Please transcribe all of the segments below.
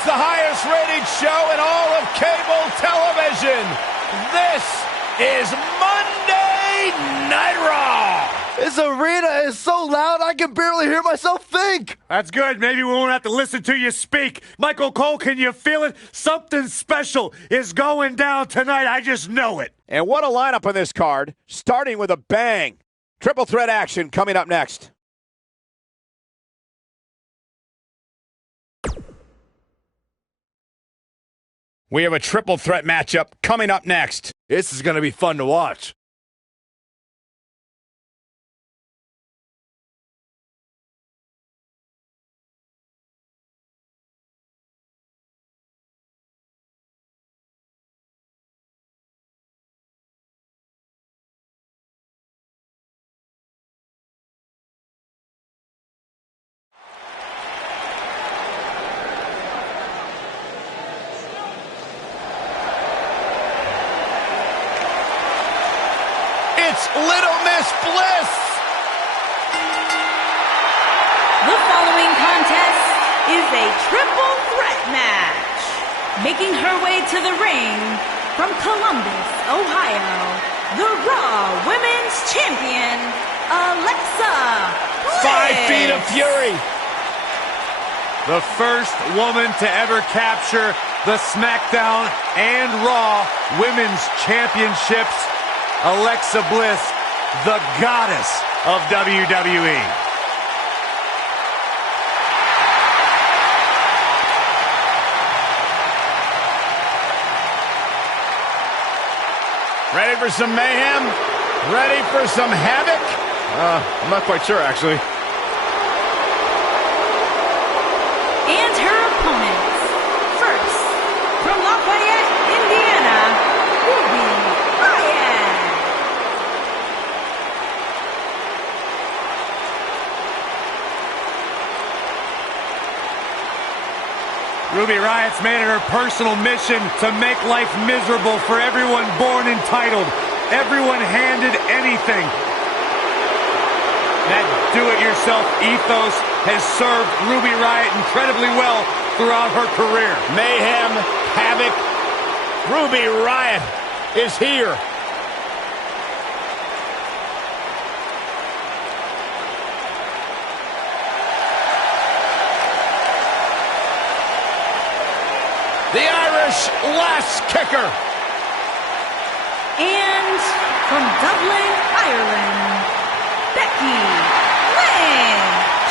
It's the highest rated show in all of cable television. This is Monday Night Raw. This arena is so loud I can barely hear myself think. That's good. Maybe we won't have to listen to you speak. Michael Cole, can you feel it? Something special is going down tonight. I just know it. And what a lineup on this card, starting with a bang. Triple threat action coming up next. We have a triple threat matchup coming up next. This is going to be fun to watch. It's Little Miss Bliss. The following contest is a triple threat match. Making her way to the ring from Columbus, Ohio, the Raw Women's Champion, Alexa Bliss. 5 feet of fury. The first woman to ever capture the SmackDown and Raw Women's Championships. Alexa Bliss, the goddess of WWE. Ready for some mayhem? Ready for some havoc? I'm not quite sure, actually. And her opponents. First, from Lafayette, Indiana, Ruby Riott. Ruby Riott's made it her personal mission to make life miserable for everyone born entitled, everyone handed anything. That do-it-yourself ethos has served Ruby Riott incredibly well throughout her career. Mayhem, havoc. Ruby Riott is here. The Irish Lass Kicker. And from Dublin, Ireland, Becky Lynch.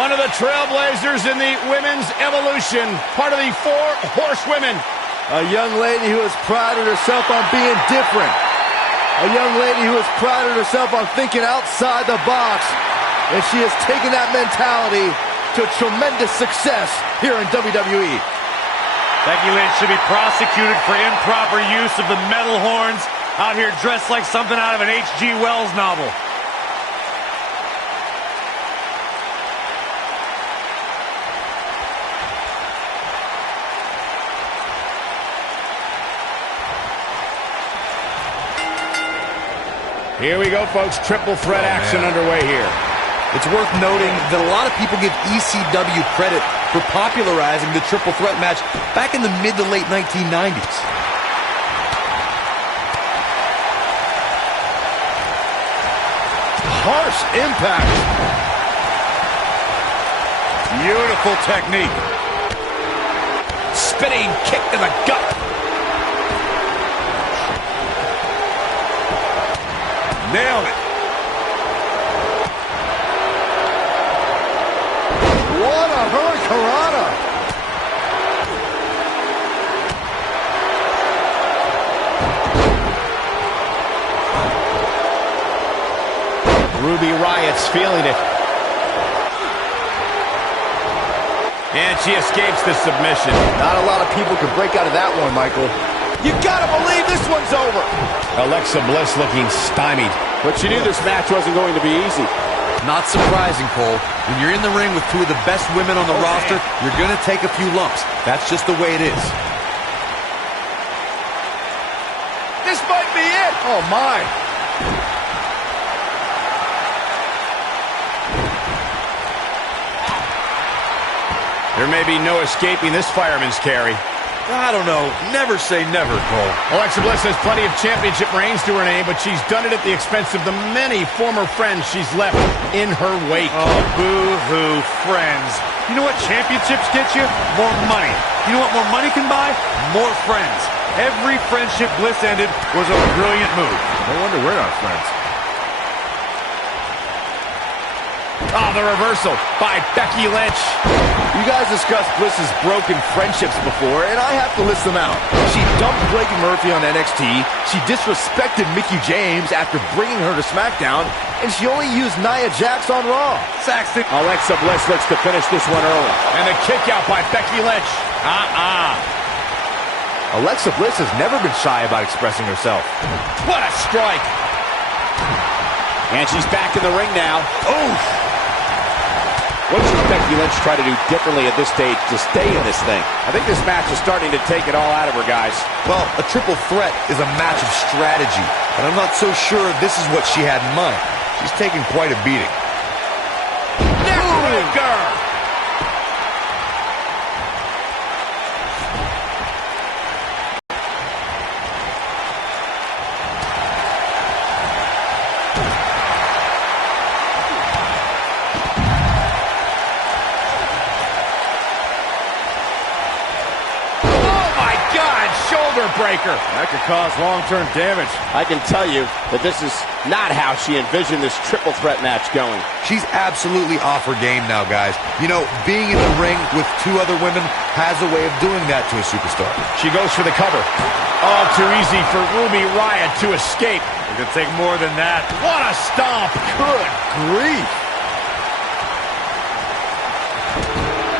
One of the trailblazers in the women's evolution. Part of the 4 horsewomen. A young lady who has prided herself on being different. A young lady who has prided herself on thinking outside the box. And she has taken that mentality to tremendous success here in WWE. Becky Lynch should be prosecuted for improper use of the metal horns, out here dressed like something out of an H.G. Wells novel. Here we go, folks. Triple threat action underway here. It's worth noting that a lot of people give ECW credit for popularizing the triple threat match back in the mid to late 1990s. Harsh impact. Beautiful technique. Spinning kick to the gut. Nailed it. What a hurricanrana. Ruby Riott's feeling it. And she escapes the submission. Not a lot of people could break out of that one, Michael. You gotta believe this one's over. Alexa Bliss looking stymied. But she knew this match wasn't going to be easy. Not surprising, Cole. When you're in the ring with 2 of the best women on the roster, you're going to take a few lumps. That's just the way it is. This might be it. Oh, my. There may be no escaping this fireman's carry. I don't know. Never say never, Cole. Alexa Bliss has plenty of championship reigns to her name, but she's done it at the expense of the many former friends she's left in her wake. Oh, boo-hoo, friends. You know what championships get you? More money. You know what more money can buy? More friends. Every friendship Bliss ended was a brilliant move. No wonder we're not friends. Oh, the reversal by Becky Lynch. You guys discussed Bliss's broken friendships before, and I have to list them out. She dumped Blake Murphy on NXT, she disrespected Mickie James after bringing her to SmackDown, and she only used Nia Jax on Raw. Saxton. Alexa Bliss looks to finish this one early. And a kick out by Becky Lynch. Alexa Bliss has never been shy about expressing herself. What a strike. And she's back in the ring now. Oof. What should Becky Lynch try to do differently at this stage to stay in this thing? I think this match is starting to take it all out of her, guys. Well, a triple threat is a match of strategy, and I'm not so sure this is what she had in mind. She's taking quite a beating. Neckbreaker! Breaker. That could cause long-term damage. I can tell you that this is not how she envisioned this triple threat match going. She's absolutely off her game now, guys. You know, being in the ring with two other women has a way of doing that to a superstar. She goes for the cover. All too easy for Ruby Riott to escape. It could take more than that. What a stomp. Good grief.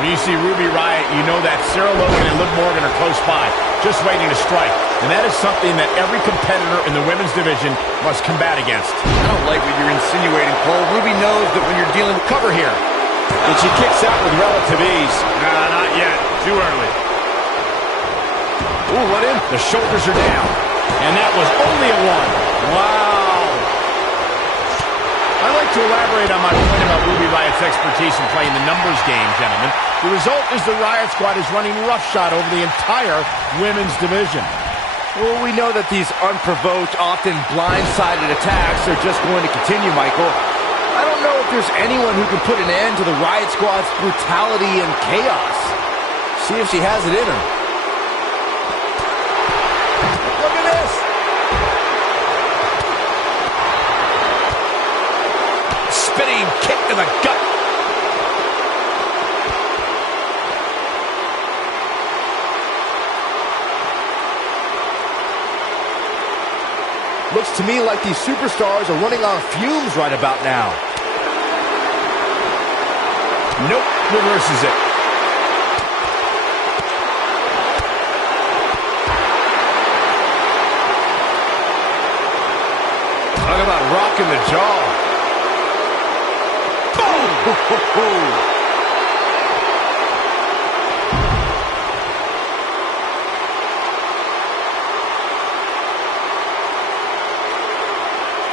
When you see Ruby Riott, you know that Sarah Logan and Liv Morgan are close by, just waiting to strike. And that is something that every competitor in the women's division must combat against. I don't like what you're insinuating, Cole. Ruby knows that when you're dealing with Cover here. And she kicks out with relative ease. Nah, not yet. Too early. Ooh, what in? The shoulders are down. And that was only a one. Wow. I'd like to elaborate on my point about Ruby Riott's expertise in playing the numbers game, gentlemen. The result is the Riott Squad is running roughshod over the entire women's division. Well, we know that these unprovoked, often blindsided attacks are just going to continue, Michael. I don't know if there's anyone who can put an end to the Riott Squad's brutality and chaos. See if she has it in her. Look at this! Spinning kick to the gut. Looks to me like these superstars are running on fumes right about now. Nope, reverses it. Talk about rocking the jaw. Boom!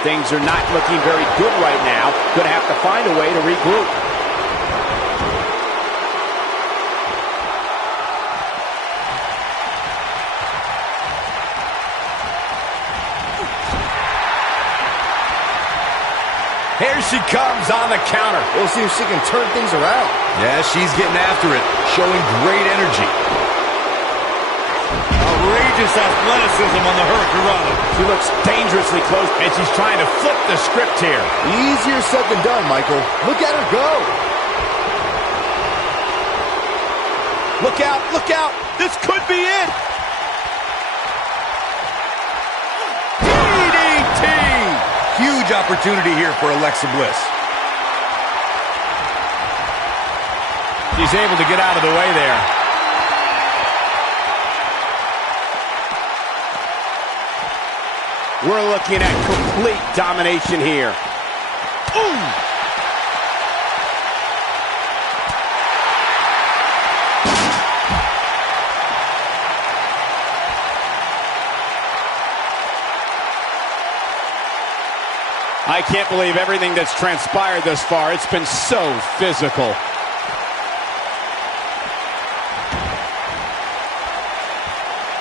Things are not looking very good right now. Going to have to find a way to regroup. Here she comes on the counter. We'll see if she can turn things around. Yeah, she's getting after it, showing great energy. Outrageous athleticism on the Hurricanrana. She looks dangerously close, and she's trying to flip the script here. Easier said than done, Michael. Look at her go. Look out, look out. This could be it. DDT. Huge opportunity here for Alexa Bliss. She's able to get out of the way there. We're looking at complete domination here. Ooh! I can't believe everything that's transpired thus far. It's been so physical.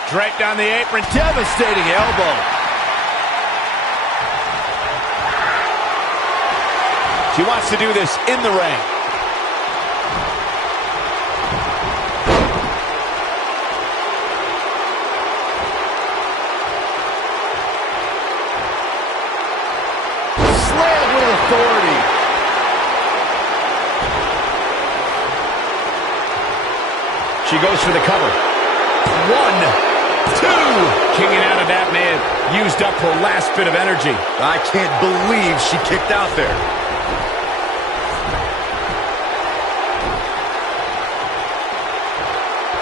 Draped on the apron. Devastating elbow. She wants to do this in the ring. Slammed with authority. She goes for the cover. 1, 2. Kicking out of that may have used up her last bit of energy. I can't believe she kicked out there.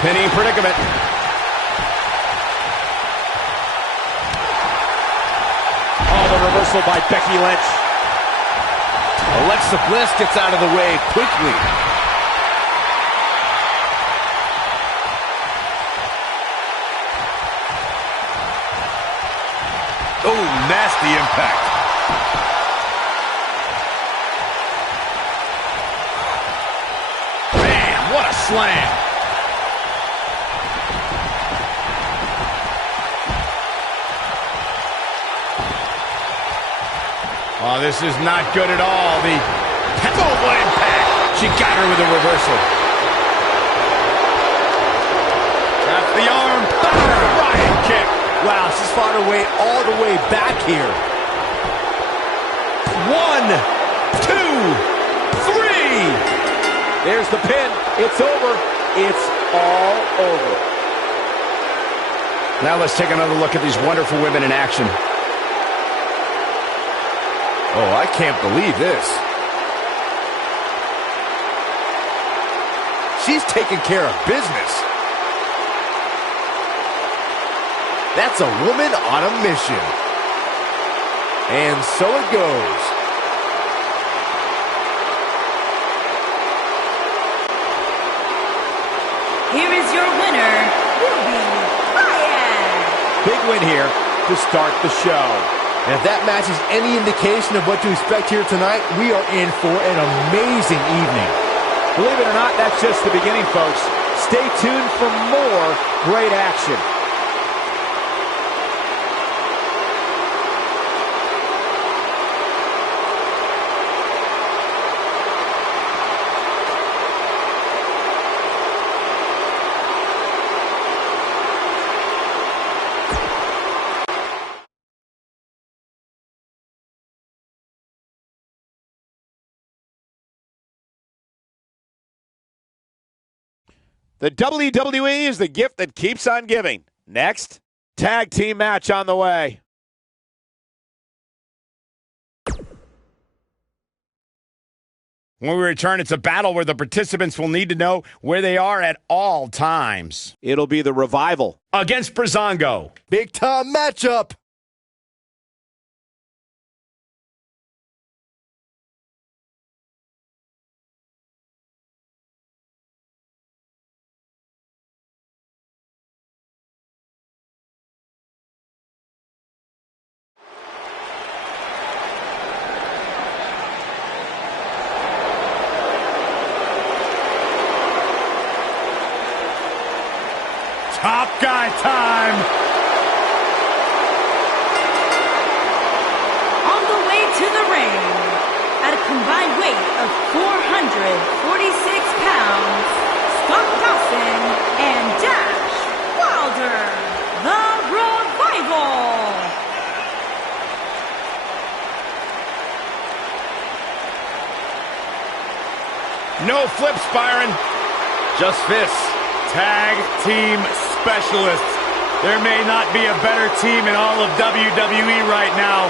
Pinning predicament. Oh, the reversal by Becky Lynch. Alexa Bliss gets out of the way quickly. Oh, nasty impact. Man, what a slam. Oh, this is not good at all. The boom impact. She got her with a reversal. That's the arm. Ryan kick. Wow, she's fought her way all the way back here. 1, 2, 3. There's the pin. It's over. It's all over. Now let's take another look at these wonderful women in action. Oh, I can't believe this. She's taking care of business. That's a woman on a mission. And so it goes. Here is your winner, Ruby Riott. Big win here to start the show. And if that match is any indication of what to expect here tonight, we are in for an amazing evening. Believe it or not, that's just the beginning, folks. Stay tuned for more great action. The WWE is the gift that keeps on giving. Next, tag team match on the way. When we return, it's a battle where the participants will need to know where they are at all times. It'll be the Revival against Breezango. Big time matchup. Top guy time. On the way to the ring, at a combined weight of 446 pounds, Scott Dawson and Dash Wilder, the Revival. No flips, Byron. Just fists. Tag team specialists. There may not be a better team in all of WWE right now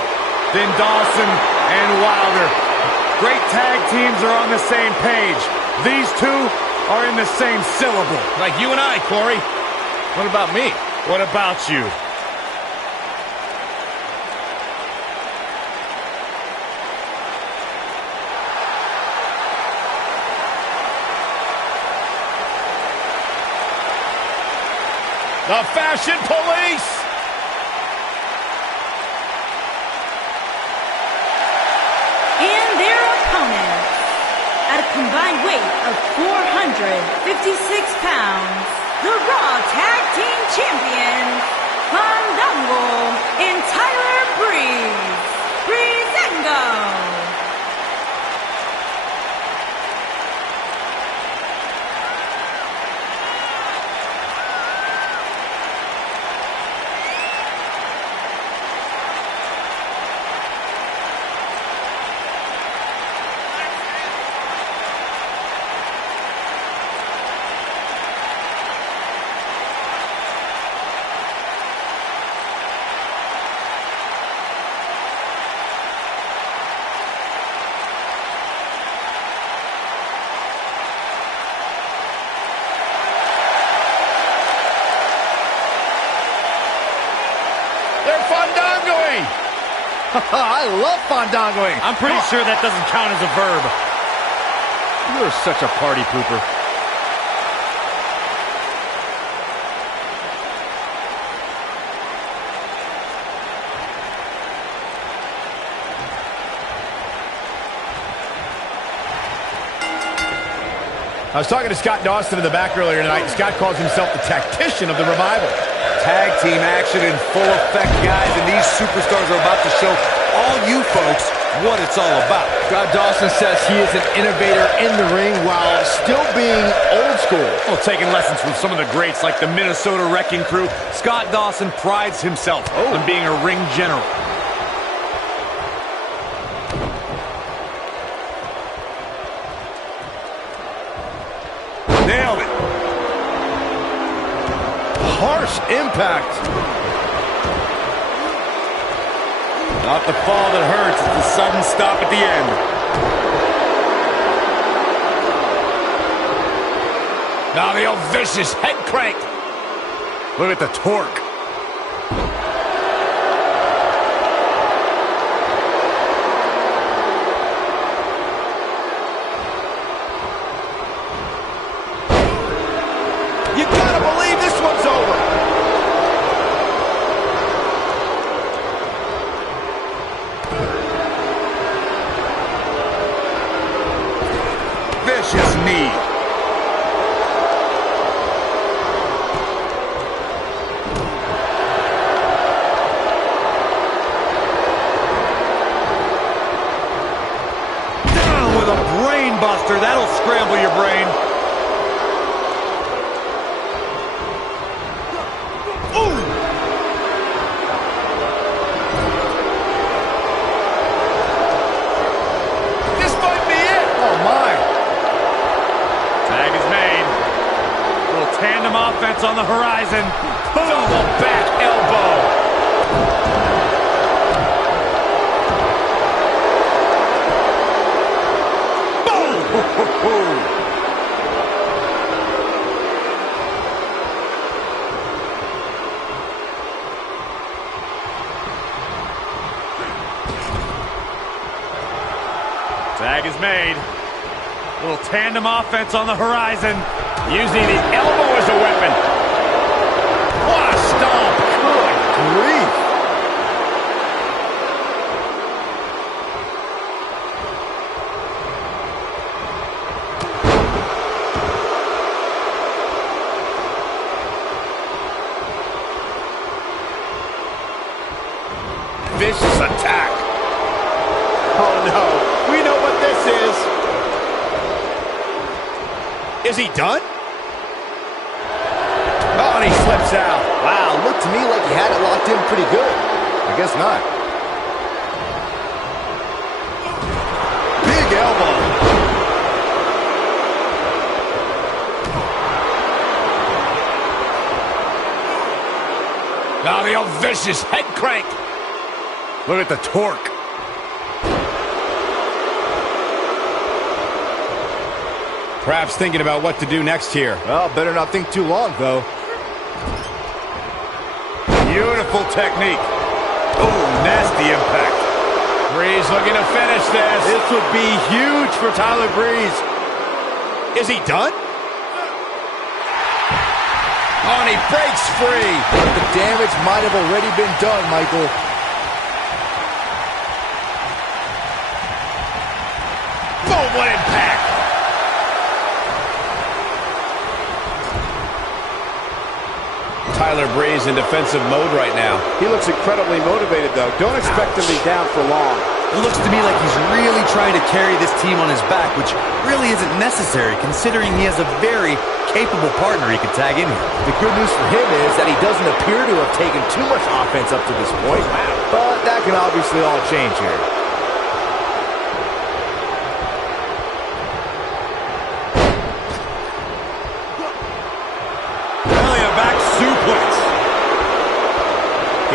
than Dawson and Wilder. Great tag teams are on the same page. These two are in the same syllable. Like you and I, Corey. What about me? What about you? The Fashion Police. combined weight of 456 pounds, the Raw Tag Team Champions, Fandango and Tyler Breeze, Breezango. Fandangoing! I love fandangoing. I'm pretty sure that doesn't count as a verb. You're such a party pooper. I was talking to Scott Dawson in the back earlier tonight. Scott calls himself the tactician of the Revival. Tag team action in full effect, guys, and these superstars are about to show all you folks what it's all about. Scott Dawson says he is an innovator in the ring while still being old school. Well, taking lessons from some of the greats like the Minnesota Wrecking Crew, Scott Dawson prides himself on being a ring general. Nailed it. Harsh impact. Not the fall that hurts, it's the sudden stop at the end. Now the old vicious head crank. Look at the torque. You gotta believe this one's over. Vicious knee. Down with a brain buster. That'll scramble your brain. This might be it. Oh my. Tag is made. Little tandem offense on the horizon. Boom! Double back elbow. Boom! Tag is made. Little tandem offense on the horizon. Using the elbow as a weapon. What a stomp. Good grief. Vicious attack. Oh no. We know what this is. Is he done? Oh, and he slips out. Wow, looked to me like he had it locked in pretty good. I guess not. Big elbow. Now the old vicious head crank. Look at the torque. Perhaps thinking about what to do next here. Well, better not think too long, though. Beautiful technique. Oh, nasty impact. Breeze looking to finish this. This would be huge for Tyler Breeze. Is he done? Oh, and he breaks free. But the damage might have already been done, Michael. Boom, what impact. Tyler Breeze in defensive mode right now. He looks incredibly motivated, though. Don't expect him to be down for long. It looks to me like he's really trying to carry this team on his back, which really isn't necessary considering he has a very capable partner he can tag in here. The good news for him is that he doesn't appear to have taken too much offense up to this point, but that can obviously all change here.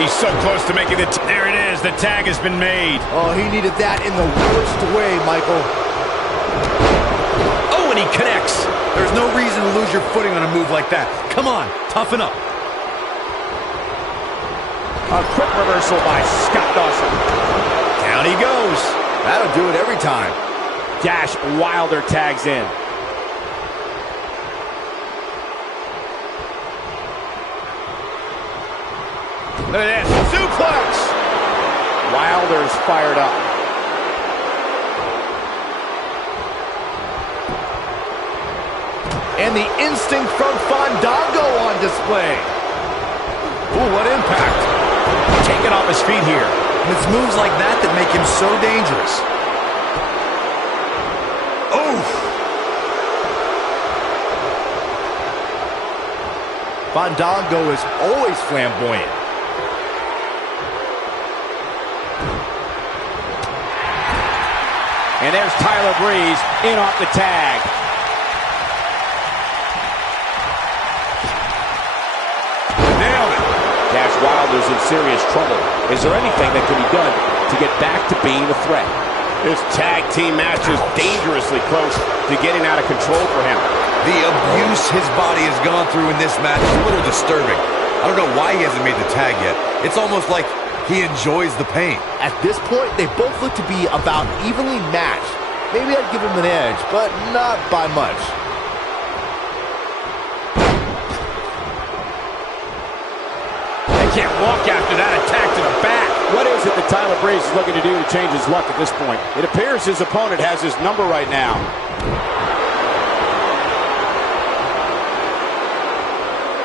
He's so close to making the... There it is. The tag has been made. Oh, he needed that in the worst way, Michael. Oh, and he connects. There's no reason to lose your footing on a move like that. Come on, toughen up. A quick reversal by Scott Dawson. Down he goes. That'll do it every time. Dash Wilder tags in. Look at this. Suplex. Wilder's fired up. And the instinct from Fandango on display. Ooh, what impact. Taking off his feet here. And it's moves like that that make him so dangerous. Oof. Fandango is always flamboyant. And there's Tyler Breeze in off the tag. Nailed it. Dash Wilder's in serious trouble. Is there anything that can be done to get back to being a threat? This tag team match is dangerously close to getting out of control for him. The abuse his body has gone through in this match is a little disturbing. I don't know why he hasn't made the tag yet. It's almost like he enjoys the pain. At this point, they both look to be about evenly matched. Maybe I'd give him an edge, but not by much. They can't walk after that attack to the back. What is it that Tyler Breeze is looking to do to change his luck at this point? It appears his opponent has his number right now.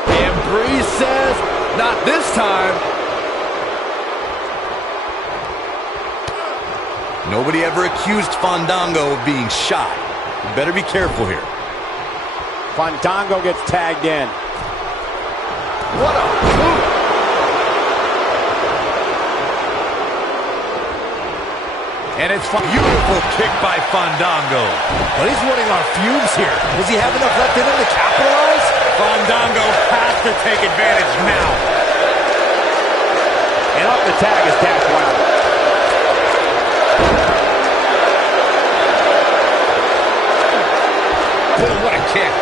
And Breeze says, not this time. Nobody ever accused Fandango of being shy. You better be careful here. Fandango gets tagged in. What a move. And it's Beautiful kick by Fandango. But he's running on fumes here. Does he have enough left in him to capitalize? Fandango has to take advantage now. And off the tag is Dash Wilder. what a kick.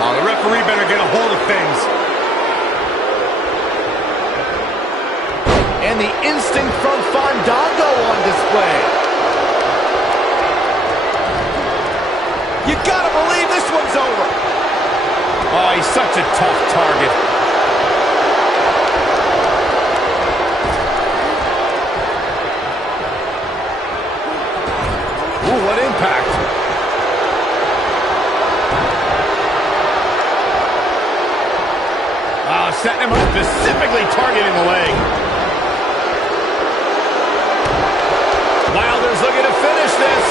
Oh, the referee better get a hold of things. And the instinct from Fandango on display. You gotta believe this one's over. Oh, he's such a tough target. Ooh, what impact. Oh, setting him up, specifically targeting the leg. Wilder's looking to finish this.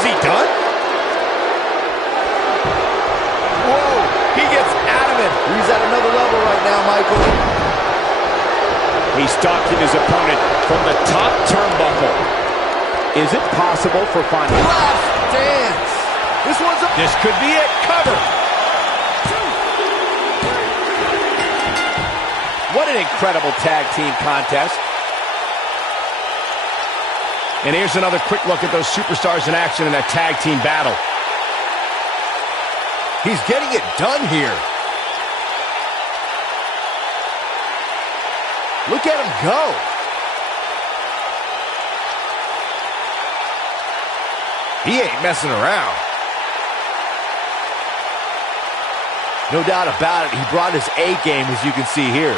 Is he done? Whoa, he gets adamant. He's at another level right now, Michael. He's stalking his opponent from the top turnbuckle. Is it possible for Fandango? Last dance. This one's up. This could be it. Cover. What an incredible tag team contest. And here's another quick look at those superstars in action in a tag team battle. He's getting it done here. Look at him go. He ain't messing around. No doubt about it, he brought his A game, as you can see here.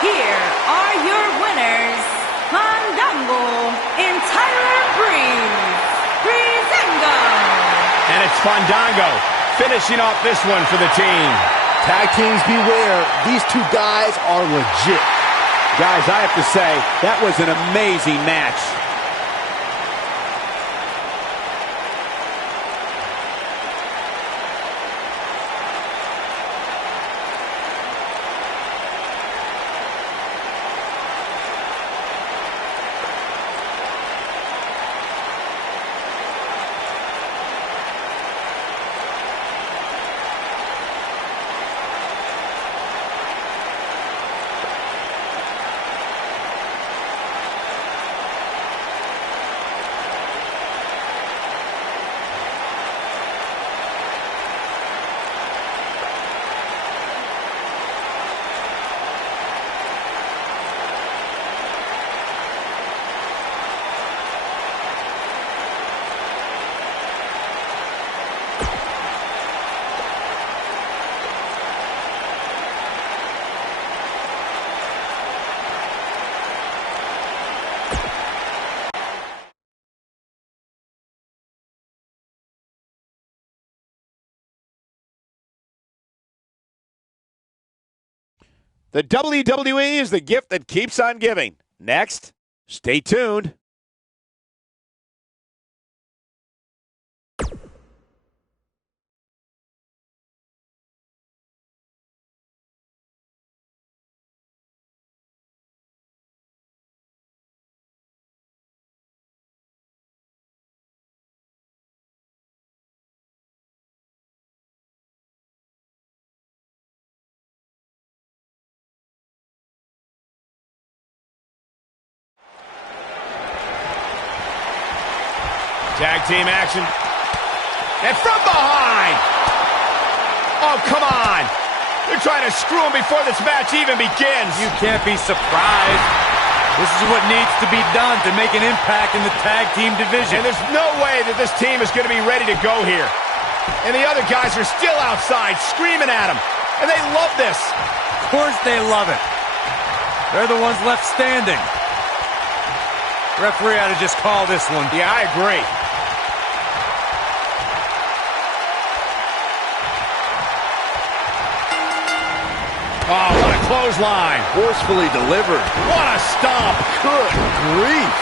Here are It's Fandango finishing off this one for the team. Tag teams beware. These two guys are legit. Guys, I have to say, that was an amazing match. The WWE is the gift that keeps on giving. Next, stay tuned. Tag team action. And from behind. Oh, come on. They're trying to screw him before this match even begins. You can't be surprised. This is what needs to be done to make an impact in the tag team division. And there's no way that this team is going to be ready to go here. And the other guys are still outside screaming at him. And they love this. Of course they love it. They're the ones left standing. Referee ought to just call this one. Yeah, I agree. Oh, what a clothesline. Forcefully delivered. What a stomp. Good grief.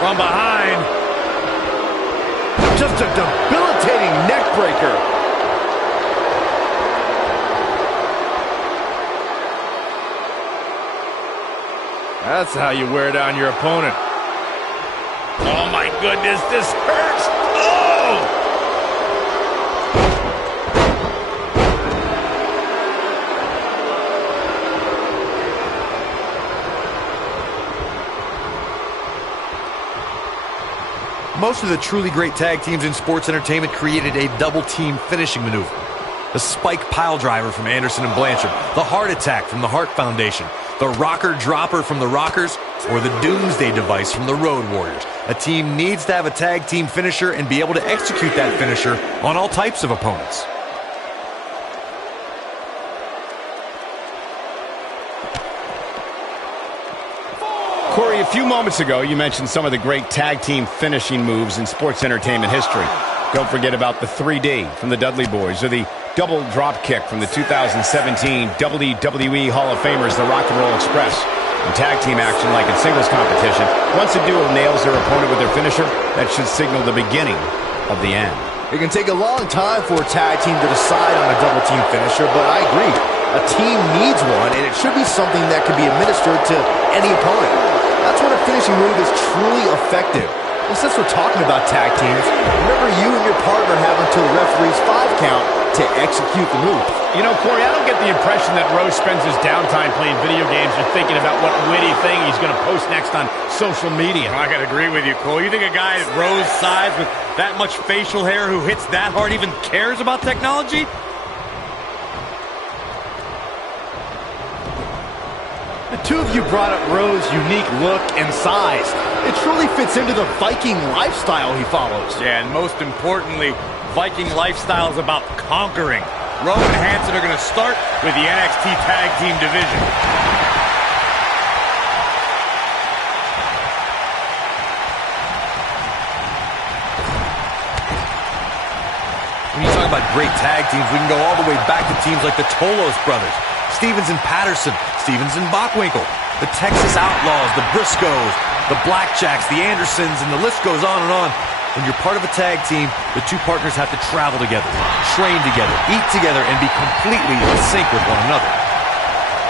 From behind. Just a debilitating neck breaker. That's how you wear down your opponent. Oh my goodness, this hurts. Oh! Most of the truly great tag teams in sports entertainment created a double team finishing maneuver. The spike pile driver from Anderson and Blanchard, the heart attack from the Hart Foundation, the rocker dropper from the Rockers, or the Doomsday device from the Road Warriors. A team needs to have a tag team finisher and be able to execute that finisher on all types of opponents. Corey, a few moments ago, you mentioned some of the great tag team finishing moves in sports entertainment history. Don't forget about the 3D from the Dudley Boys, or the double drop kick from the 2017 WWE Hall of Famers, the Rock and Roll Express. In tag team action, like in singles competition, once a duo nails their opponent with their finisher, that should signal the beginning of the end. It can take a long time for a tag team to decide on a double team finisher, but I agree. A team needs one, and it should be something that can be administered to any opponent. That's when a finishing move is truly effective. And since we're talking about tag teams, remember you and your partner have until the referee's 5 count to execute the move. You know, Corey, I don't get the impression that Rose spends his downtime playing video games or thinking about what witty thing he's going to post next on social media. I got to agree with you, Cole. You think a guy Rose size with that much facial hair who hits that hard even cares about technology? The two of you brought up Rose's unique look and size. It truly fits into the Viking lifestyle he follows. Yeah, and most importantly, Viking lifestyle is about conquering. Rowan and Hanson are going to start with the NXT Tag Team division. When you talk about great tag teams, we can go all the way back to teams like the Tolos brothers, Stevens and Patterson, Stevens and Bockwinkel, the Texas Outlaws, the Briscoes, the Blackjacks, the Andersons, and the list goes on and on. When you're part of a tag team, the two partners have to travel together, train together, eat together, and be completely in sync with one another.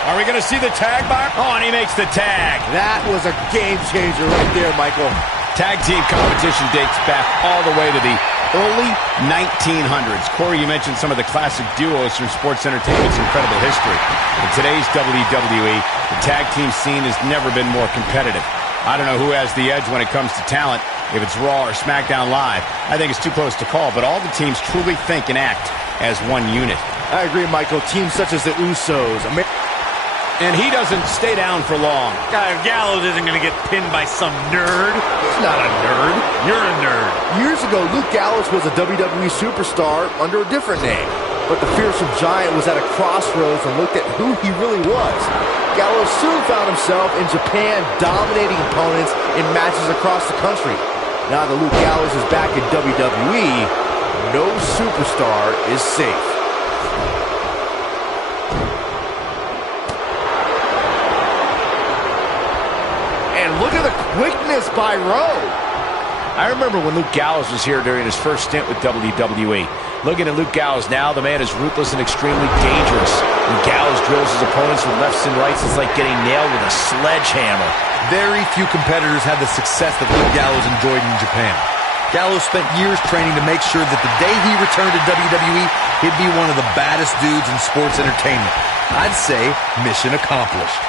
Are we going to see the tag bar? Oh, and he makes the tag. That was a game changer right there, Michael. Tag team competition dates back all the way to the early 1900s. Corey, you mentioned some of the classic duos from sports entertainment's incredible history. In today's WWE, the tag team scene has never been more competitive. I don't know who has the edge when it comes to talent, if it's Raw or SmackDown Live. I think it's too close to call, but all the teams truly think and act as one unit. I agree, Michael. Teams such as the Usos, and he doesn't stay down for long. Gallows isn't going to get pinned by some nerd. He's not a nerd. You're a nerd. Years ago, Luke Gallows was a WWE superstar under a different name. But the fearsome giant was at a crossroads and looked at who he really was. Gallows soon found himself in Japan, dominating opponents in matches across the country. Now that Luke Gallows is back in WWE, no superstar is safe. And look at the quickness by Rowe. I remember when Luke Gallows was here during his first stint with WWE. Looking at Luke Gallows now, the man is ruthless and extremely dangerous. When Gallows drills his opponents with lefts and rights, it's like getting nailed with a sledgehammer. Very few competitors had the success that Luke Gallows enjoyed in Japan. Gallows spent years training to make sure that the day he returned to WWE, he'd be one of the baddest dudes in sports entertainment. I'd say mission accomplished.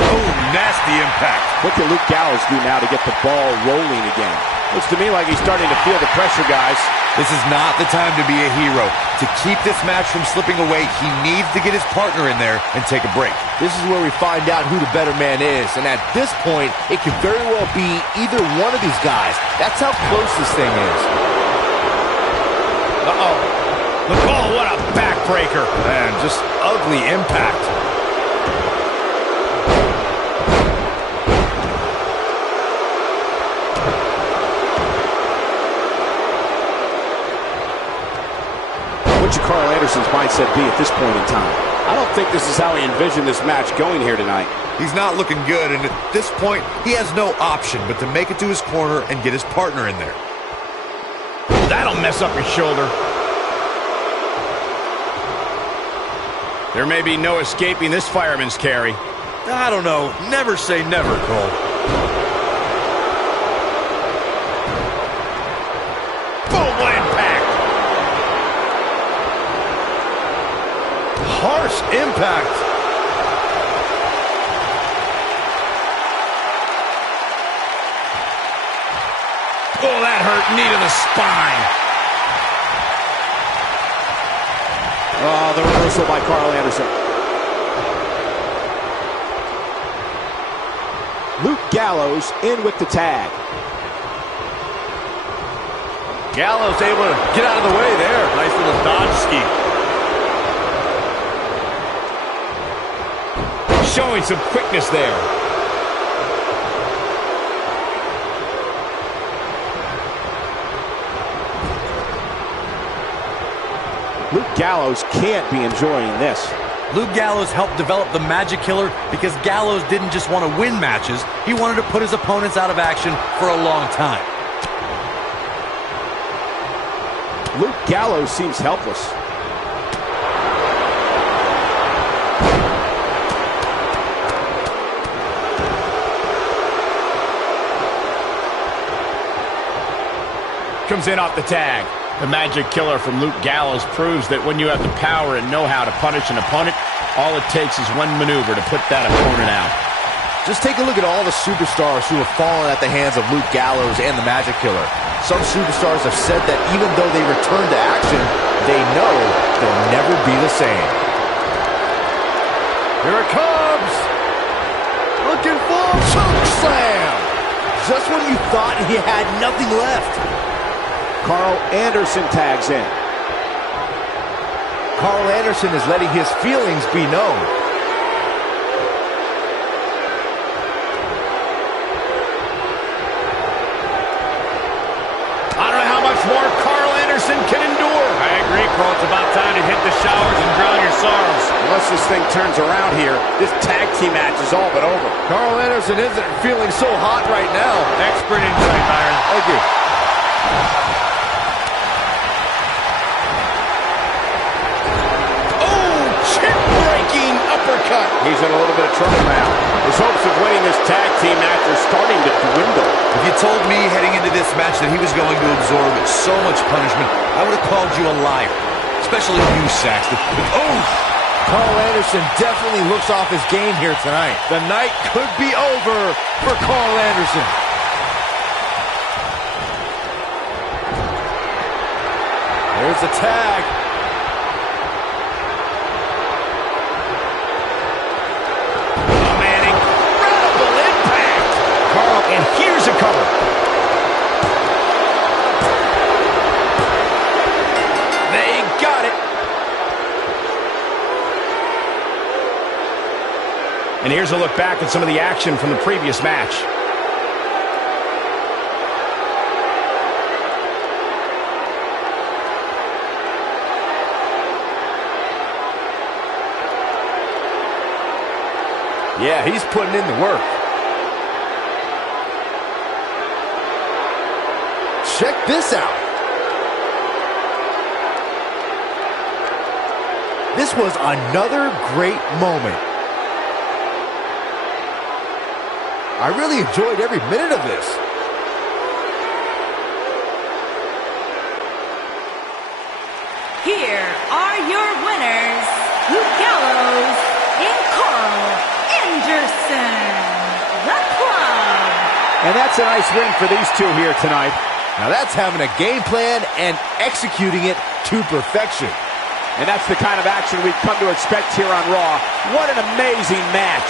Oh, nasty impact. What can Luke Gallows do now to get the ball rolling again? Looks to me like he's starting to feel the pressure, guys. This is not the time to be a hero. To keep this match from slipping away, he needs to get his partner in there and take a break. This is where we find out who the better man is. And at this point, it could very well be either one of these guys. That's how close this thing is. Uh-oh. Oh, what a backbreaker. Man, just ugly impact. What should Carl Anderson's mindset be at this point in time? I don't think this is how he envisioned this match going here tonight. He's not looking good, and at this point, he has no option but to make it to his corner and get his partner in there. That'll mess up his shoulder. There may be no escaping this fireman's carry. I don't know. Never say never, Cole. Boom, what impact! Harsh impact. Oh, that hurt. Knee to the spine. Oh, the reversal by Carl Anderson. Luke Gallows in with the tag. Gallows able to get out of the way there. Nice little dodge ski. Showing some quickness there. Luke Gallows can't be enjoying this. Luke Gallows helped develop the Magic Killer because Gallows didn't just want to win matches, he wanted to put his opponents out of action for a long time. Luke Gallows seems helpless. Comes in off the tag. The Magic Killer from Luke Gallows proves that when you have the power and know-how to punish an opponent, all it takes is one maneuver to put that opponent out. Just take a look at all the superstars who have fallen at the hands of Luke Gallows and the Magic Killer. Some superstars have said that even though they return to action, they know they'll never be the same. Here it comes! Looking for a choke slam! Just when you thought he had nothing left. Carl Anderson tags in. Carl Anderson is letting his feelings be known. I don't know how much more Carl Anderson can endure. I agree, Cole. It's about time to hit the showers and drown your sorrows. Unless this thing turns around here, this tag team match is all but over. Carl Anderson isn't feeling so hot right now. Expert insight, Byron. Thank you. Chin-breaking uppercut. He's in a little bit of trouble now. His hopes of winning this tag team match are starting to dwindle. If you told me heading into this match that he was going to absorb so much punishment, I would have called you a liar. Especially you, Saxton. Oh! Carl Anderson definitely looks off his game here tonight. The night could be over for Carl Anderson. There's the tag. Oh, man, incredible impact. Carl, and here's a cover. They got it. And here's a look back at some of the action from the previous match. Yeah, he's putting in the work. Check this out. This was another great moment. I really enjoyed every minute of this. Here are your winners, Luke Gallows and Carl Anderson, the Club. And that's a nice win for these two here tonight. Now that's having a game plan and executing it to perfection. And that's the kind of action we've come to expect here on Raw. What an amazing match.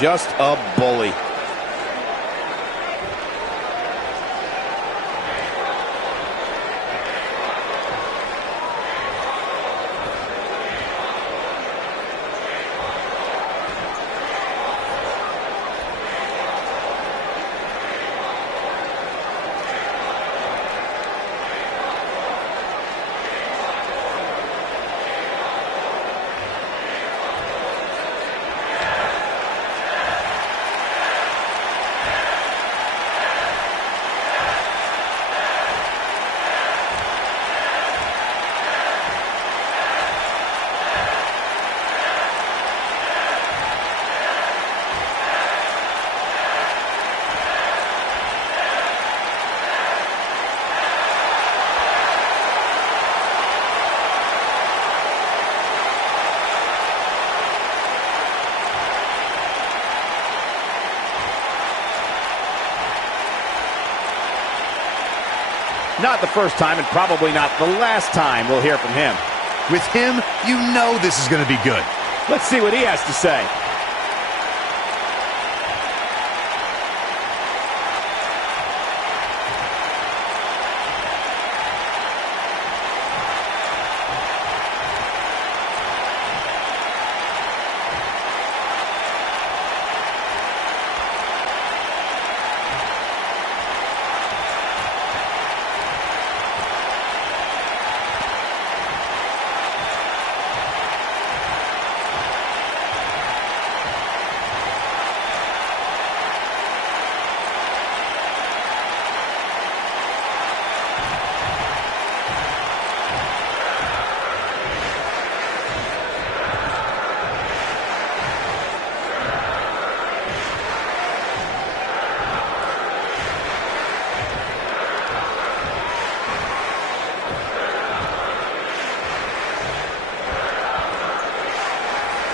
Just a bully. Not the first time and probably not the last time we'll hear from him. With him, you know this is going to be good. Let's see what he has to say.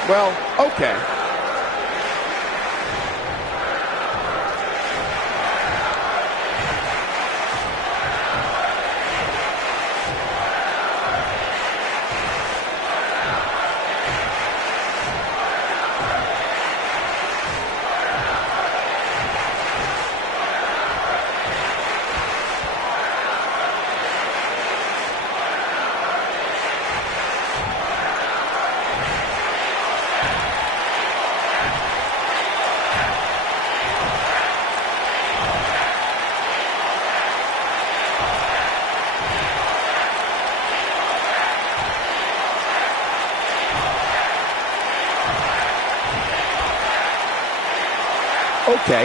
Well, okay. Okay.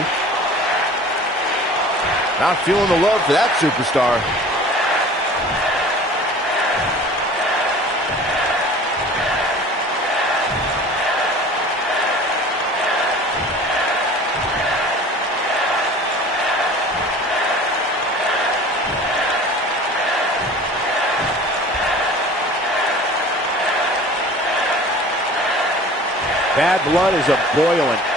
Not feeling the love for that superstar. Bad blood is a-boiling.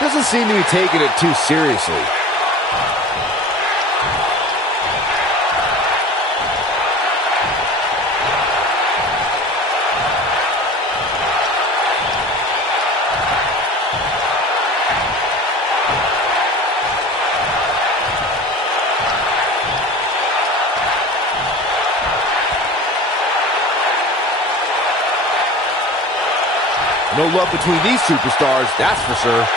Doesn't seem to be taking it too seriously. No love between these superstars, that's for sure.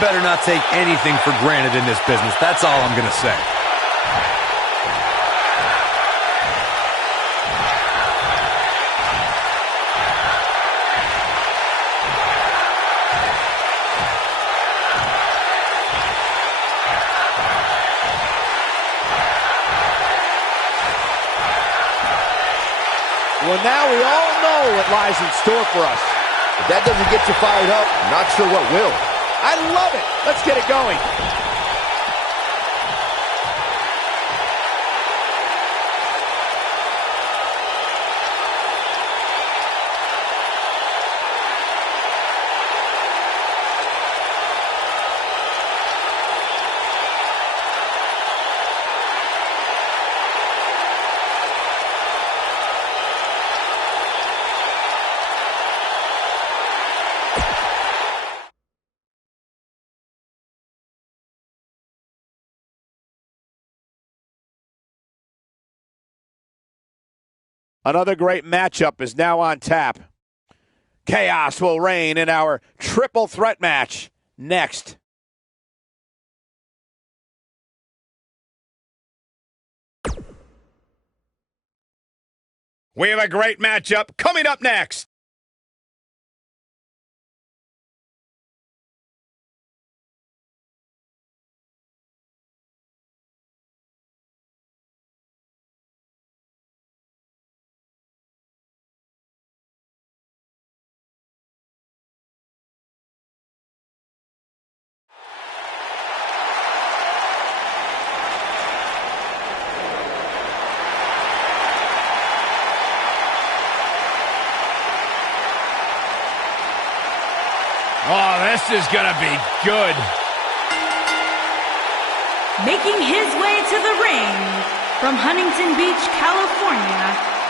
Better not take anything for granted in this business. That's all I'm going to say. Well, now we all know what lies in store for us. If that doesn't get you fired up, I'm not sure what will. I love it. Let's get it going. Another great matchup is now on tap. Chaos will reign in our triple threat match next. We have a great matchup coming up next. Oh, this is going to be good. Making his way to the ring from Huntington Beach, California,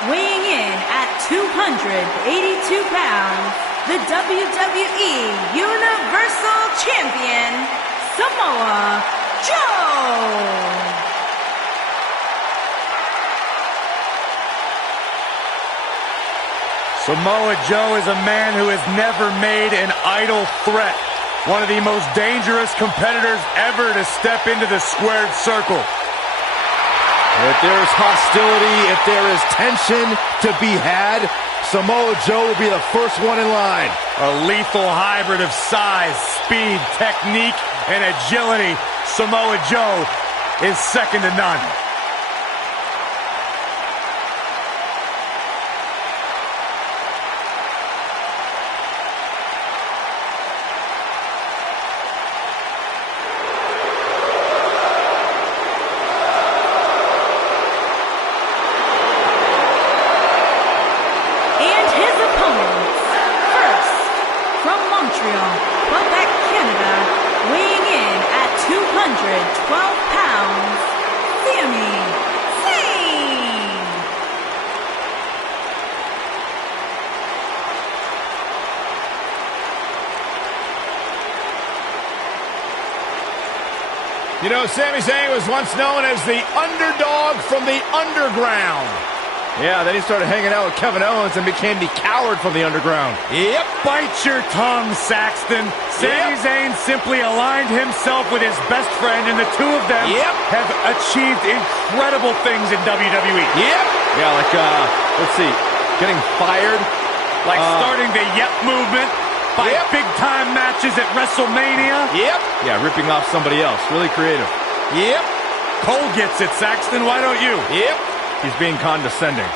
weighing in at 282 pounds, the WWE Universal Champion, Samoa Joe. Samoa Joe is a man who has never made an idle threat. One of the most dangerous competitors ever to step into the squared circle. If there's hostility, if there is tension to be had, Samoa Joe will be the first one in line. A lethal hybrid of size, speed, technique, and agility. Samoa Joe is second to none. You know, Sami Zayn was once known as the underdog from the underground. Yeah, then he started hanging out with Kevin Owens and became the coward from the underground. Yep, bite your tongue, Saxton. Sami Zayn simply aligned himself with his best friend, and the two of them have achieved incredible things in WWE. Yeah, like, let's see, getting fired. Like starting the movement. By big-time matches at WrestleMania. Yeah, ripping off somebody else. Really creative. Cole gets it, Saxton. Why don't you? He's being condescending.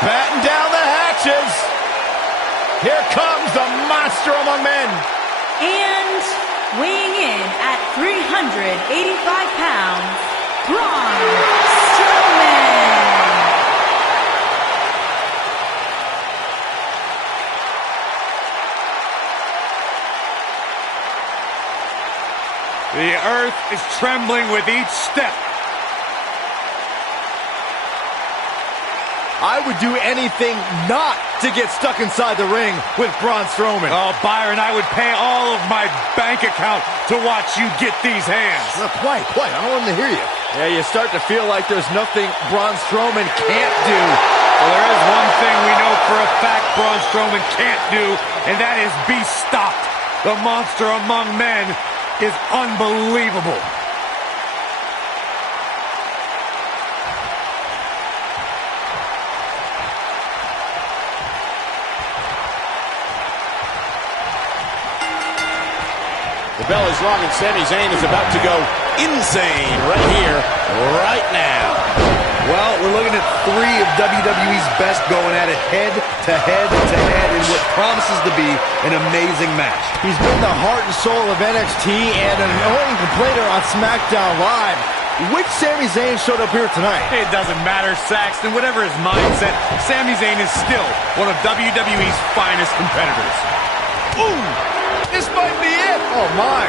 Batten down the hatches. Here comes the monster among men. And weighing in at 385 pounds, Braun Strowman. The earth is trembling with each step. I would do anything not to get stuck inside the ring with Braun Strowman. Oh, Byron, I would pay all of my bank account to watch you get these hands. No, quiet. I don't want to hear you. Yeah, you start to feel like there's nothing Braun Strowman can't do. Well, there is one thing we know for a fact Braun Strowman can't do, and that is be stopped. The monster among men is unbelievable. The bell is rung and Sami Zayn is about to go insane right here, right now. Well, we're looking at three of WWE's best going at it head-to-head in what promises to be an amazing match. He's been the heart and soul of NXT and an annoying complainer on SmackDown Live. Which Sami Zayn showed up here tonight? It doesn't matter, Saxton. Whatever his mindset, Sami Zayn is still one of WWE's finest competitors. Ooh! This might be it! Oh, my.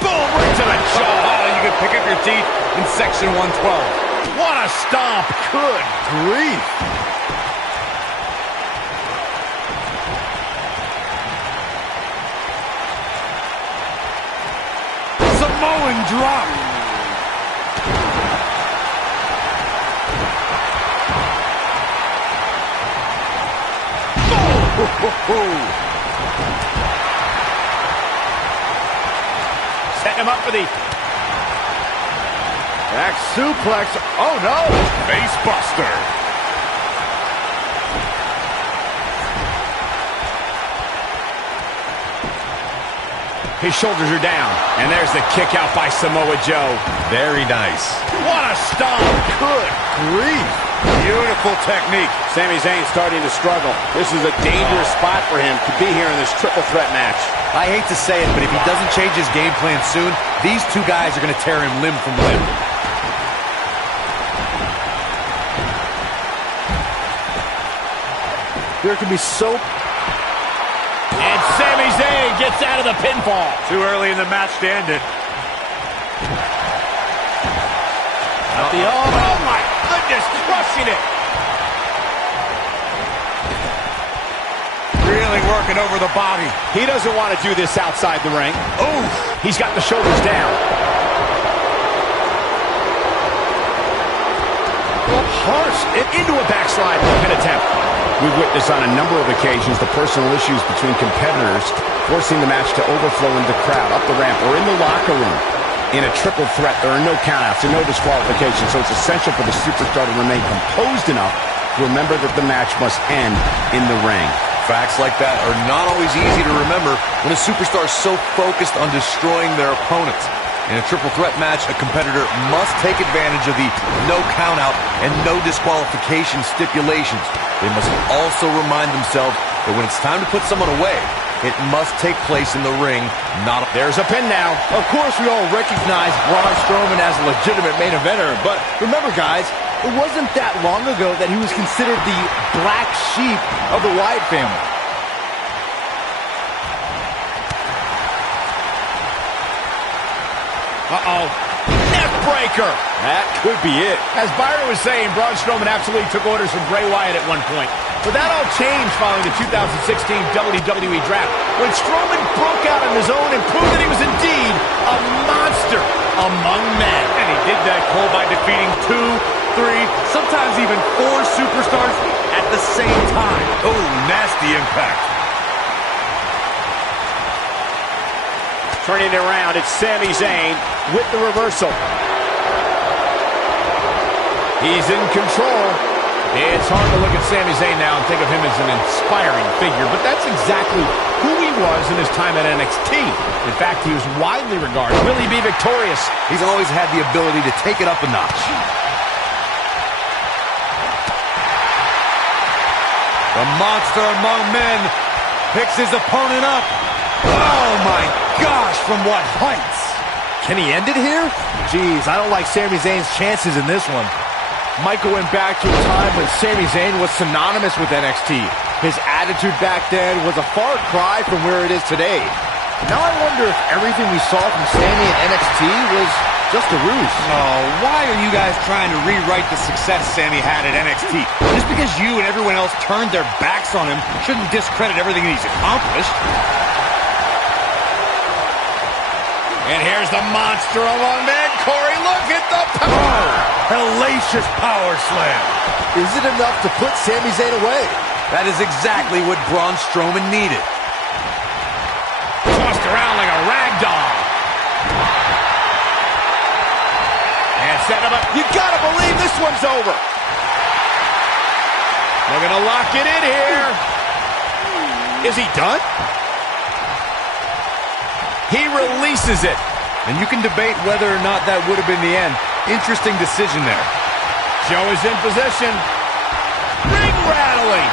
Boom! Right to the jaw. Oh, you can pick up your teeth in section 112. What a stomp! Good grief! Samoan drop. Setting him up for the back suplex. Oh, no. Face buster. His shoulders are down. And there's the kick out by Samoa Joe. Very nice. What a stomp. Good grief. Beautiful technique. Sami Zayn starting to struggle. This is a dangerous spot for him to be here in this triple threat match. I hate to say it, but if he doesn't change his game plan soon, these two guys are going to tear him limb from limb. There can be so... And Sami Zayn gets out of the pinfall. Too early in the match to end it. Oh my goodness, crushing it. Really working over the body. He doesn't want to do this outside the ring. Oh, he's got the shoulders down. Harsh and into a backslide pin attempt. We've witnessed on a number of occasions the personal issues between competitors forcing the match to overflow into the crowd, up the ramp, or in the locker room. In a triple threat, there are no countouts and no disqualifications, so it's essential for the superstar to remain composed enough to remember that the match must end in the ring. Facts like that are not always easy to remember when a superstar is so focused on destroying their opponents. In a triple threat match, a competitor must take advantage of the no countout and no disqualification stipulations. They must also remind themselves that when it's time to put someone away, it must take place in the ring, not... There's a pin now. Of course, we all recognize Braun Strowman as a legitimate main eventer, but remember, guys, it wasn't that long ago that he was considered the black sheep of the Wyatt family. Uh-oh. Neck breaker. That could be it. As Byron was saying, Braun Strowman absolutely took orders from Bray Wyatt at one point. But that all changed following the 2016 WWE Draft, when Strowman broke out on his own and proved that he was indeed a monster among men. And he did that, Cole, by defeating 2, 3, sometimes even 4 superstars at the same time. Oh, nasty impact. Turning it around, it's Sami Zayn with the reversal. He's in control. It's hard to look at Sami Zayn now and think of him as an inspiring figure, but that's exactly who he was in his time at NXT. In fact, he was widely regarded. Will he be victorious? He's always had the ability to take it up a notch. The monster among men picks his opponent up. Oh my gosh, from what heights? Can he end it here? Jeez, I don't like Sami Zayn's chances in this one. Michael went back to a time when Sami Zayn was synonymous with NXT. His attitude back then was a far cry from where it is today. Now I wonder if everything we saw from Sami in NXT was just a ruse. Oh, why are you guys trying to rewrite the success Sami had at NXT? Just because you and everyone else turned their backs on him shouldn't discredit everything he's accomplished. And here's the monster among men. Corey, look at the power. Hellacious power slam. Is it enough to put Sami Zayn away? That is exactly what Braun Strowman needed. Tossed around like a rag doll. And set him up. You gotta believe this one's over. They're gonna lock it in here. Is he done? He releases it. And you can debate whether or not that would have been the end. Interesting decision there. Joe is in position. Ring rattling.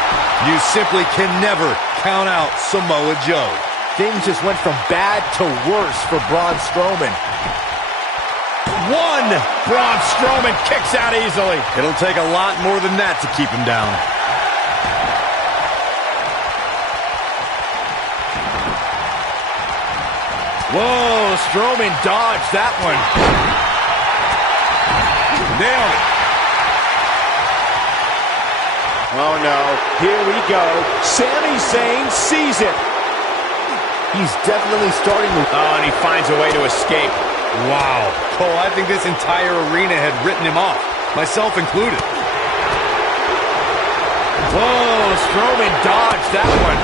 You simply can never count out Samoa Joe. Things just went from bad to worse for Braun Strowman. One. Braun Strowman kicks out easily. It'll take a lot more than that to keep him down. Whoa, Strowman dodged that one. Nailed it. Oh no, here we go. Sami Zayn sees it. He's definitely starting to... Oh, and he finds a way to escape. Wow. Cole, I think this entire arena had written him off, myself included. Whoa, Strowman dodged that one.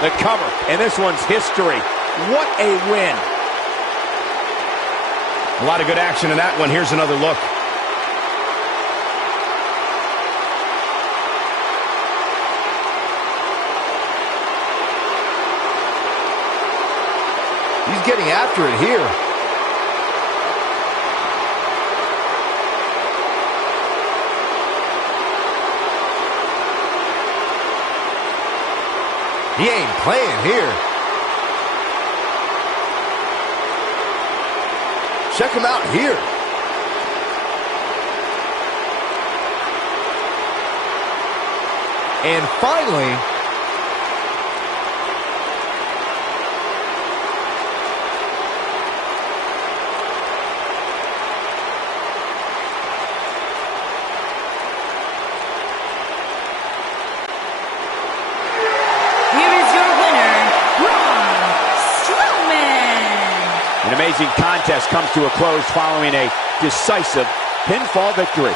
The cover, and this one's history. What a win. A lot of good action in that one. Here's another look. He's getting after it here. He ain't playing here. Check him out here. And finally, an amazing contest comes to a close following a decisive pinfall victory.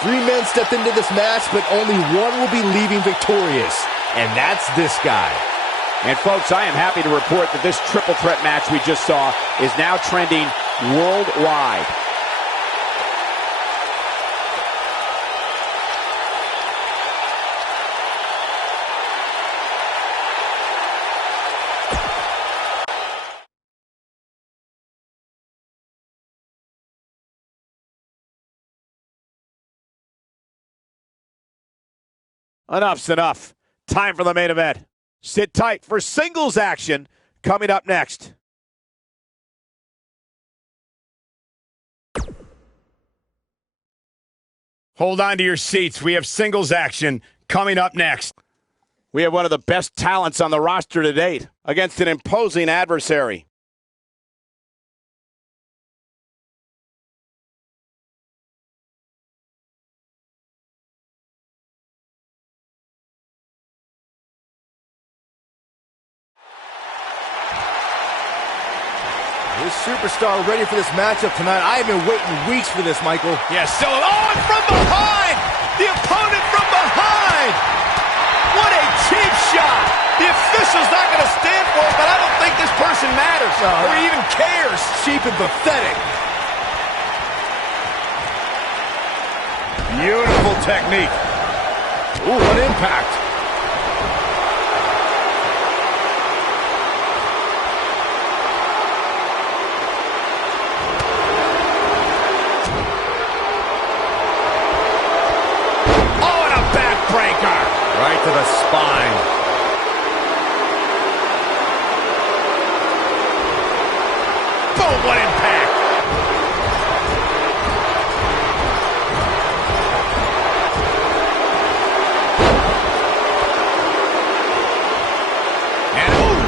3 men stepped into this match, but only one will be leaving victorious, and that's this guy. And folks, I am happy to report that this triple threat match we just saw is now trending worldwide. Enough's enough. Time for the main event. Sit tight for singles action coming up next. Hold on to your seats. We have singles action coming up next. We have one of the best talents on the roster to date against an imposing adversary. This superstar ready for this matchup tonight. I have been waiting weeks for this, Michael. Yeah, still. Oh, and from behind! The opponent from behind! What a cheap shot! The official's not going to stand for it, but I don't think this person matters or even cares. Cheap and pathetic. Beautiful technique. Ooh, what impact. Right to the spine. Boom, what impact. And ooh.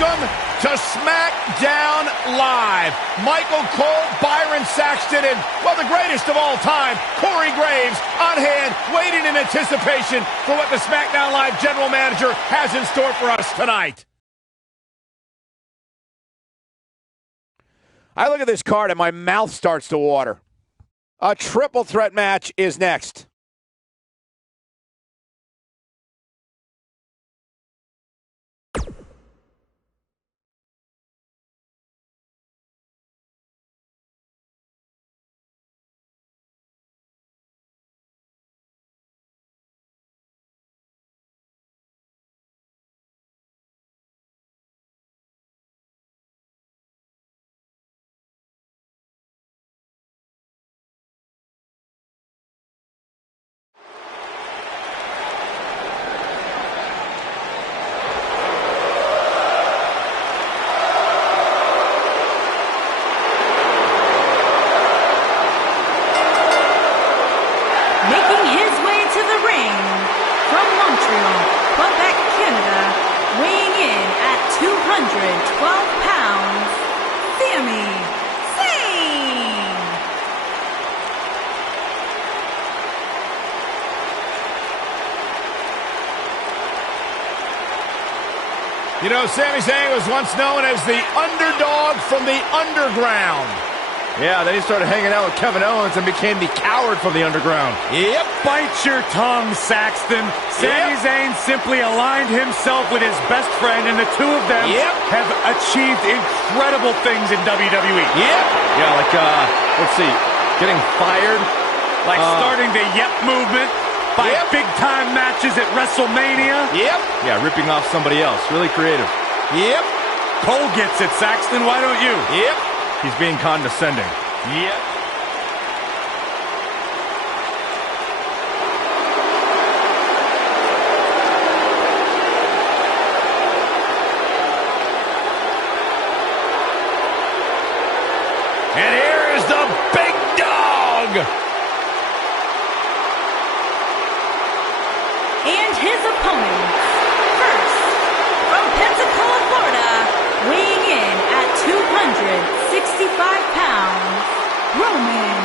Welcome to SmackDown Live. Michael Cole, Byron Saxton, and, well, the greatest of all time, Corey Graves, on hand, waiting in anticipation for what the SmackDown Live general manager has in store for us tonight. I look at this card and my mouth starts to water. A triple threat match is next. You know, Sami Zayn was once known as the underdog from the underground. Yeah, then he started hanging out with Kevin Owens and became the coward from the underground. Yep. Bite your tongue, Saxton. Sami Zayn simply aligned himself with his best friend, and the two of them have achieved incredible things in WWE. Yeah, like, let's see, getting fired. Like starting the movement. By big-time matches at WrestleMania. Yeah, ripping off somebody else. Really creative. Cole gets it, Saxton. Why don't you? He's being condescending. And here is the big dog. And his opponent, first, from Pensacola, Florida, weighing in at 265 pounds, Roman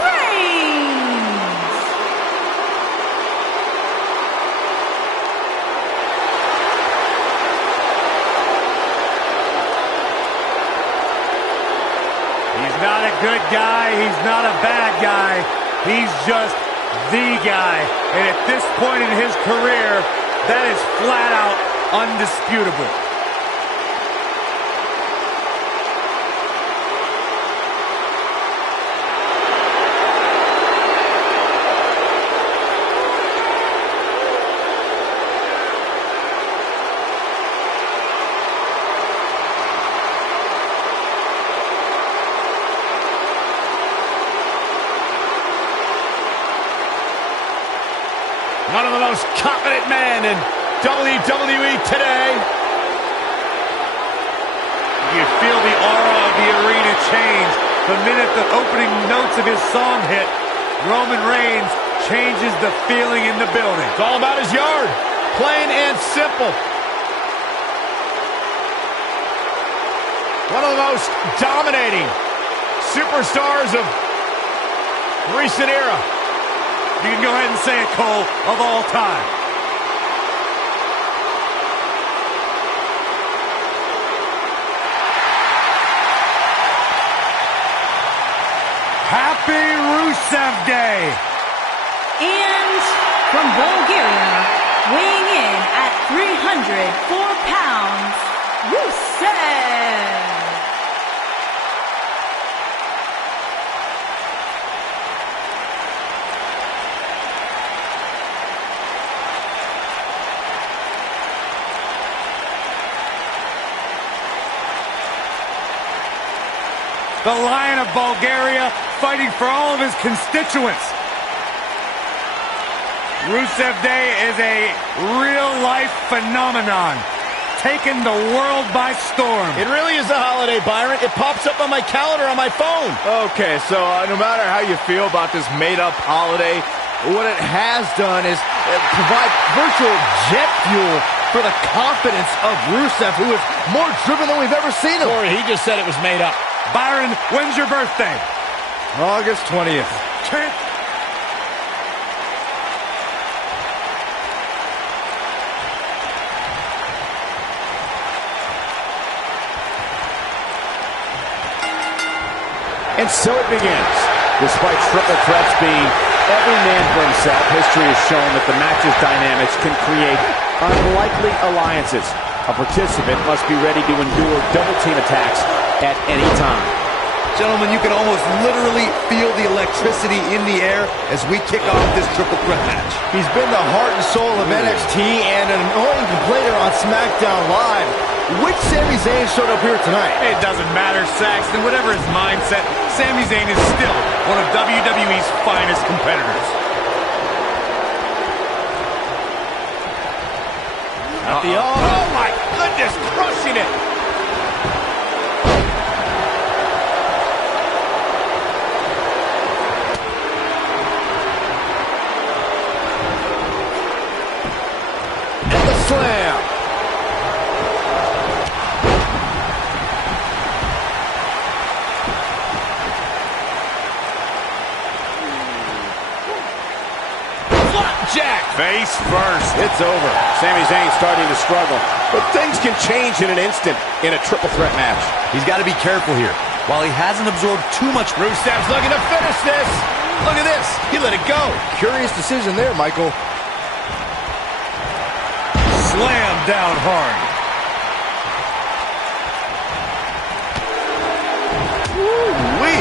Reigns. He's not a good guy. He's not a bad guy. He's just the guy, and at this point in his career, that is flat out undisputable. One of the most confident men in WWE today. You feel the aura of the arena change the minute the opening notes of his song hit. Roman Reigns changes the feeling in the building. It's all about his yard. Plain and simple. One of the most dominating superstars of recent era. You can go ahead and say it, Cole, of all time. Happy Rusev Day! And from Bulgaria, weighing in at 304 pounds, Rusev. The Lion of Bulgaria fighting for all of his constituents. Rusev Day is a real-life phenomenon, taking the world by storm. It really is a holiday, Byron. It pops up on my calendar on my phone. Okay, so no matter how you feel about this made-up holiday, what it has done is provide virtual jet fuel for the confidence of Rusev, who is more driven than we've ever seen him. Corey, he just said it was made up. Byron, when's your birthday? August 20th. And so it begins. Despite triple threats being every man for himself, history has shown that the match's dynamics can create unlikely alliances. A participant must be ready to endure double team attacks at any time. Gentlemen, you can almost literally feel the electricity in the air as we kick off this triple threat match. He's been the heart and soul of NXT and an annoying complainer on SmackDown Live. Which Sami Zayn showed up here tonight? It doesn't matter, Saxton. Whatever his mindset, Sami Zayn is still one of WWE's finest competitors. Oh my goodness, crushing it. And the slam. Jack. Face first. It's over. Sami Zayn starting to struggle. But things can change in an instant in a triple threat match. He's got to be careful here. While he hasn't absorbed too much... Rusev's looking to finish this. Look at this. He let it go. Curious decision there, Michael. Slam down hard. Woo-wee.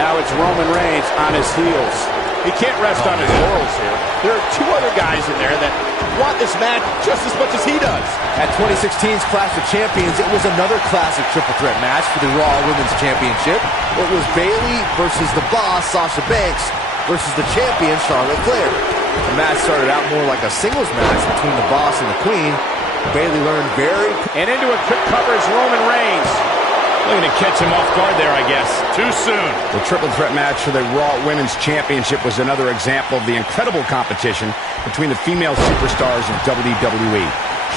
Now it's Roman Reigns on his heels. He can't rest on his laurels here. There are two other guys in there that want this match just as much as he does. At 2016's Clash of Champions, it was another classic triple threat match for the Raw Women's Championship. It was Bayley versus the Boss, Sasha Banks, versus the champion, Charlotte Flair. The match started out more like a singles match between the Boss and the Queen. Bayley learned And into a quick cover is Roman Reigns. Looking to catch him off guard there, I guess. Too soon. The triple threat match for the Raw Women's Championship was another example of the incredible competition between the female superstars of WWE.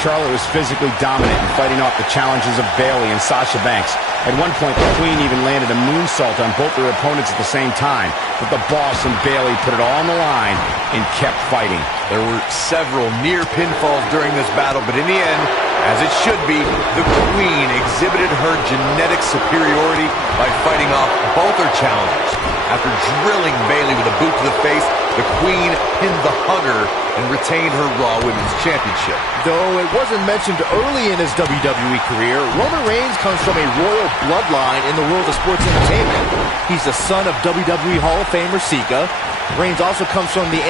Charlotte was physically dominant in fighting off the challenges of Bayley and Sasha Banks. At one point, the Queen even landed a moonsault on both their opponents at the same time. But the Boss and Bayley put it all on the line and kept fighting. There were several near pinfalls during this battle, but in the end, as it should be, the Queen exhibited her genetic superiority by fighting off both her challengers. After drilling Bayley with a boot to the face, the Queen pinned the Hugger and retained her Raw Women's Championship. Though it wasn't mentioned early in his WWE career, Roman Reigns comes from a royal bloodline in the world of sports entertainment. He's the son of WWE Hall of Famer Sika. Reigns also comes from the...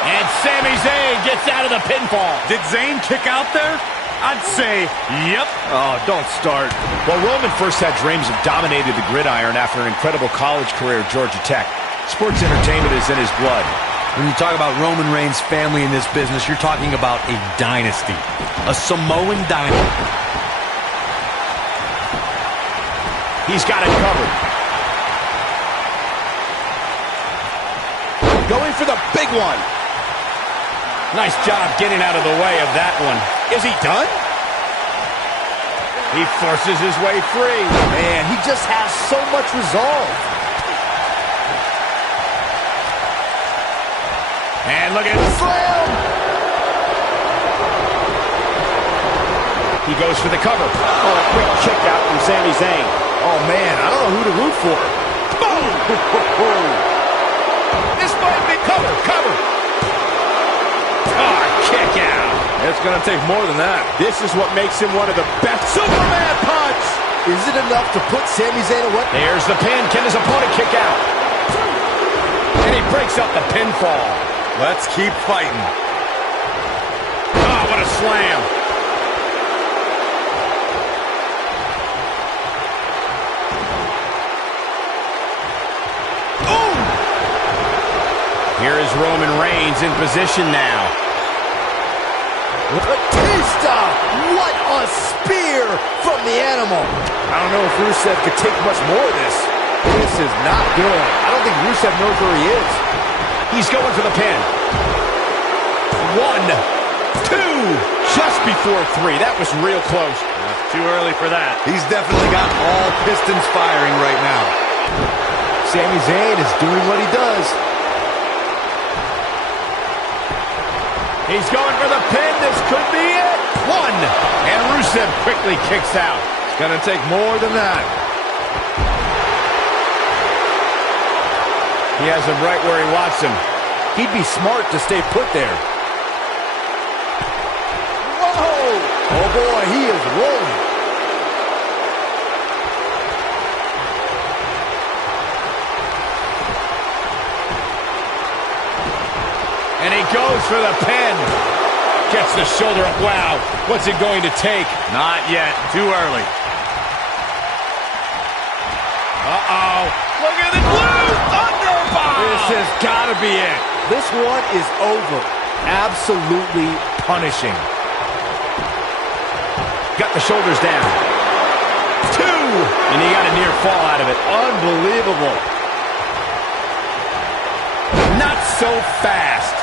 And Sami Zayn gets out of the pinfall. Did Zayn kick out there? I'd say, yep. Oh, don't start. Well, Roman first had dreams of dominating the gridiron after an incredible college career at Georgia Tech. Sports entertainment is in his blood. When you talk about Roman Reigns' family in this business, you're talking about a dynasty. A Samoan dynasty. He's got it covered. Going for the big one. Nice job getting out of the way of that one. Is he done? He forces his way free. Man, he just has so much resolve. And look at it. Slam! He goes for the cover. Oh, a quick kick out from Sami Zayn. Oh, man, I don't know who to root for. Boom! This might be cover. Oh, kick out. It's going to take more than that. This is what makes him one of the best. Superman punch! Is it enough to put Sami Zayn away? There's the pin. Can his opponent kick out? And he breaks up the pinfall. Let's keep fighting. Oh, what a slam. Boom! Here is Roman Reigns in position now. Batista! What a spear from the animal! I don't know if Rusev could take much more of this. This is not good. I don't think Rusev knows where he is. He's going for the pin. 1, 2, just before 3. That was real close. Too early for that. He's definitely got all pistons firing right now. Sami Zayn is doing what he does. He's going for the pin. This could be it. 1, and Rusev quickly kicks out. It's going to take more than that. He has him right where he wants him. He'd be smart to stay put there. Whoa! Oh boy, he is rolling. And he goes for the pin. Gets the shoulder up. Wow, what's it going to take? Not yet. Too early. Uh-oh. Look at the blue thunderbomb. This has got to be it. This one is over. Absolutely punishing. Got the shoulders down. 2, and he got a near fall out of it. Unbelievable. Not so fast.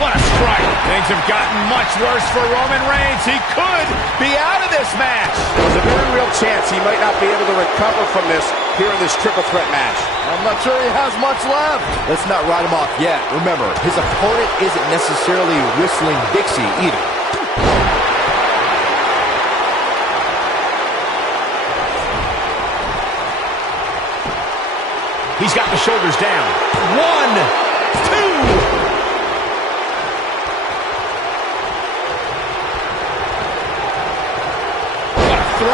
What a strike. Things have gotten much worse for Roman Reigns. He could be out of this match. There's a very real chance he might not be able to recover from this here in this triple threat match. I'm not sure he has much left. Let's not write him off yet. Remember, his opponent isn't necessarily whistling Dixie either. He's got the shoulders down. 1, 2. Throw.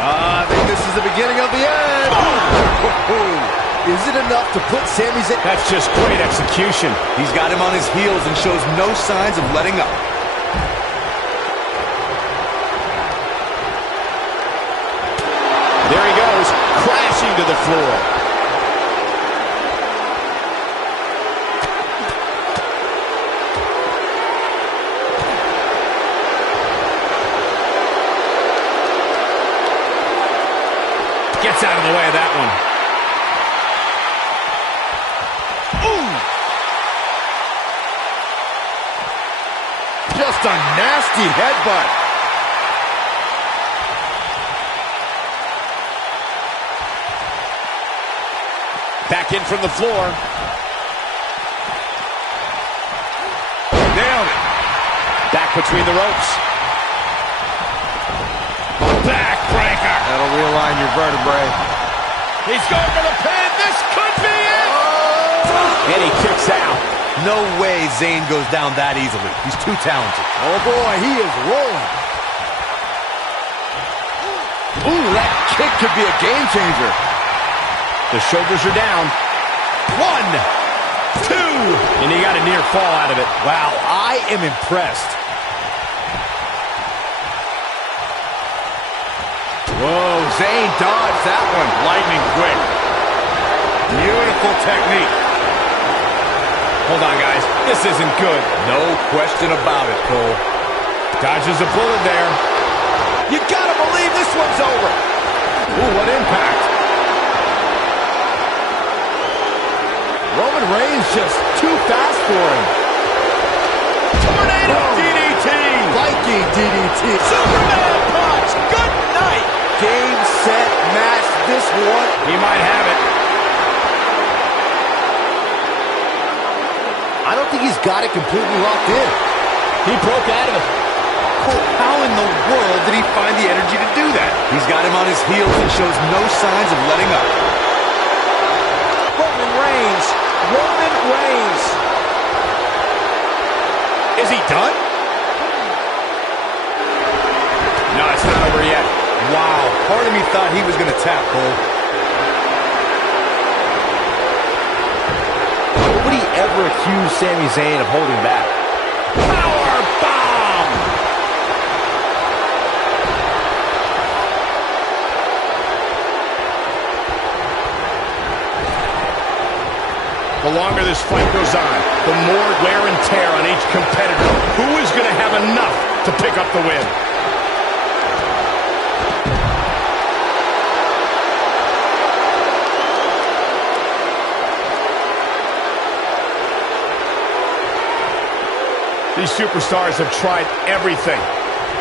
I think this is the beginning of the end. Oh. Is it enough to put Sami Zayn? That's just great execution. He's got him on his heels and shows no signs of letting up. There he goes, crashing to the floor. Gets out of the way of that one. Ooh! Just a nasty headbutt. Back in from the floor. Nailed it. Back between the ropes. Backbreaker. That'll realign your vertebrae. He's going for the pin. This could be it. And he kicks out. No way Zayn goes down that easily. He's too talented. Oh boy, he is rolling. Ooh, that kick could be a game changer. The shoulders are down. 1, 2, and he got a near fall out of it. Wow, I am impressed. Whoa, Zayn dodged that one. Lightning quick. Beautiful technique. Hold on, guys. This isn't good. No question about it, Cole. Dodges a bullet there. You gotta believe this one's over. Ooh, what impact. Roman Reigns just too fast for him. Tornado DDT. Viking DDT. Superman punch. Good night. Game, set, match. This one. He might have it. I don't think he's got it completely locked in. He broke out of it. Cole, how in the world did he find the energy to do that? He's got him on his heels and shows no signs of letting up. Roman Reigns. Roman Reigns. Is he done? No, it's not over yet. Wow, part of me thought he was going to tap, Cole. Nobody ever accused Sami Zayn of holding back. Power bomb! The longer this fight goes on, the more wear and tear on each competitor. Who is going to have enough to pick up the win? These superstars have tried everything.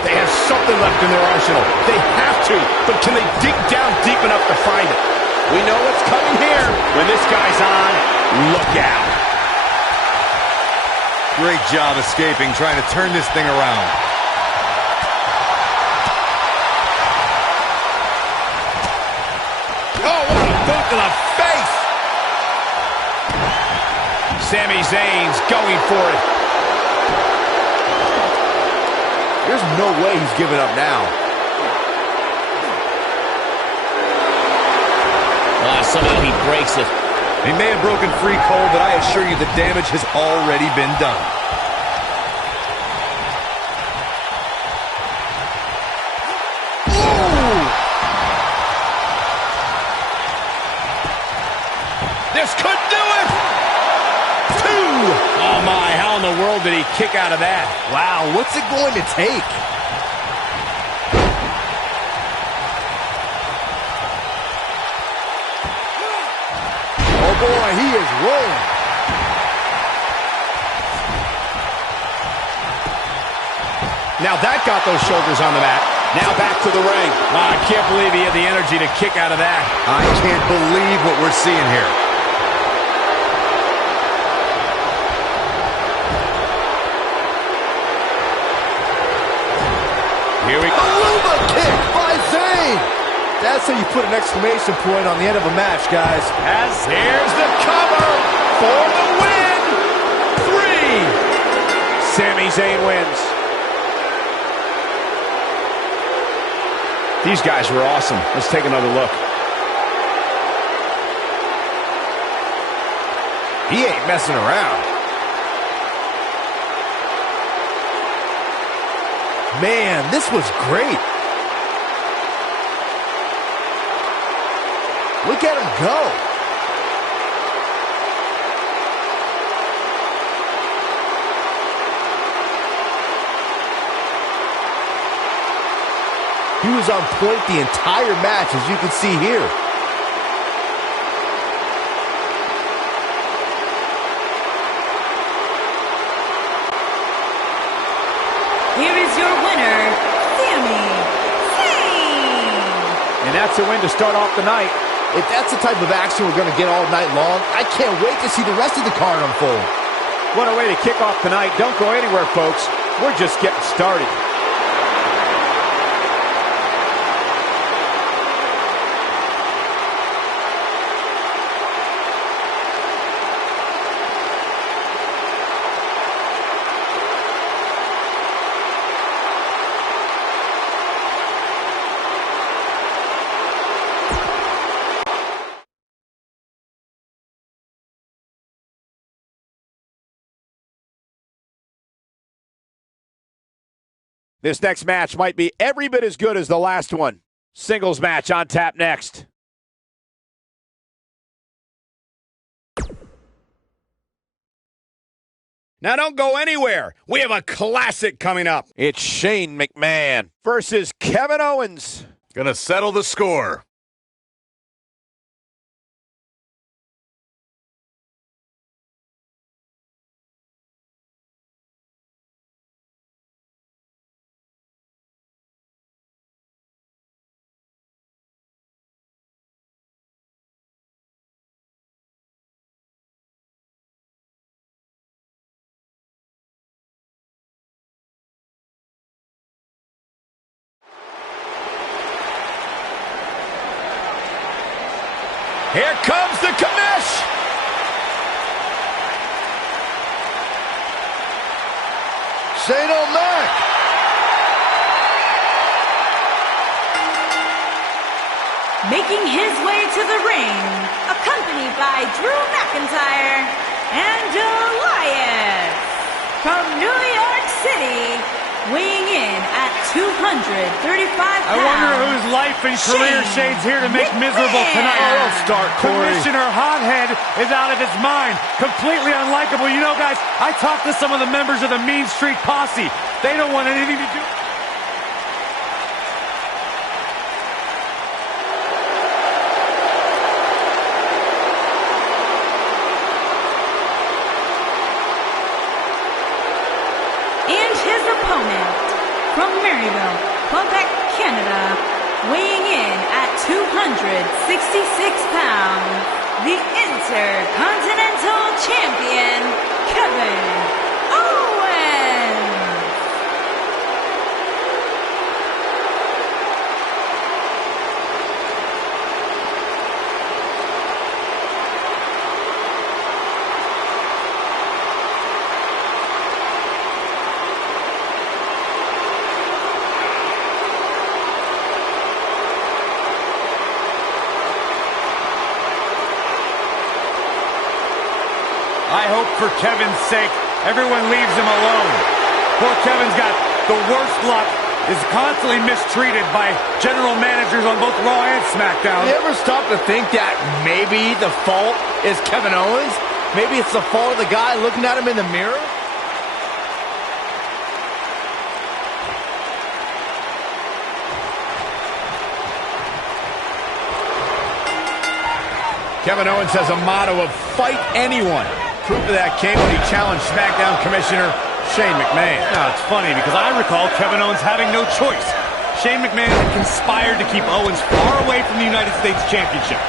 They have something left in their arsenal. They have to, but can they dig down deep enough to find it? We know what's coming here. When this guy's on, look out. Great job escaping, trying to turn this thing around. Oh, what a boot to the face! Sami Zayn's going for it. There's no way he's giving up now. Somehow he breaks it. He may have broken free, Cole, but I assure you the damage has already been done. Ooh! This could do it! 2! Oh my, how in the world did he kick out of that? Wow, what's it going to take? Oh boy, he is rolling. Now that got those shoulders on the mat. Now back to the ring. Wow, I can't believe he had the energy to kick out of that. I can't believe what we're seeing here. Here we go. Aruba kick by Zayn. That's how you put an exclamation point on the end of a match, guys. As here's the cover for the win. 3. Sami Zayn wins. These guys were awesome. Let's take another look. He ain't messing around. Man, this was great. Look at him go. He was on point the entire match, as you can see here. Here is your winner, Sami Zayn. And that's a win to start off the night. If that's the type of action we're going to get all night long, I can't wait to see the rest of the card unfold. What a way to kick off tonight. Don't go anywhere, folks. We're just getting started. This next match might be every bit as good as the last one. Singles match on tap next. Now don't go anywhere. We have a classic coming up. It's Shane McMahon versus Kevin Owens. Gonna settle the score. Here comes the commish. Shane O'Mac. Making his way to the ring, accompanied by Drew McIntyre and Elias. From New York City, weighing in at 235 pounds. I wonder whose life and career Shane's here to make miserable tonight. Oh, don't start, Corey. Commissioner Hothead is out of his mind. Completely unlikable. You know, guys, I talked to some of the members of the Mean Street Posse. They don't want anything to do. opponent, from Maryville, Quebec, Canada, weighing in at 266 pounds, the Intercontinental Champion, Kevin Owens. I hope for Kevin's sake, everyone leaves him alone. Poor Kevin's got the worst luck, is constantly mistreated by general managers on both Raw and SmackDown. You ever stop to think that maybe the fault is Kevin Owens? Maybe it's the fault of the guy looking at him in the mirror? Kevin Owens has a motto of fight anyone. Proof of that came when he challenged SmackDown Commissioner Shane McMahon. Now, it's funny because I recall Kevin Owens having no choice. Shane McMahon had conspired to keep Owens far away from the United States Championship.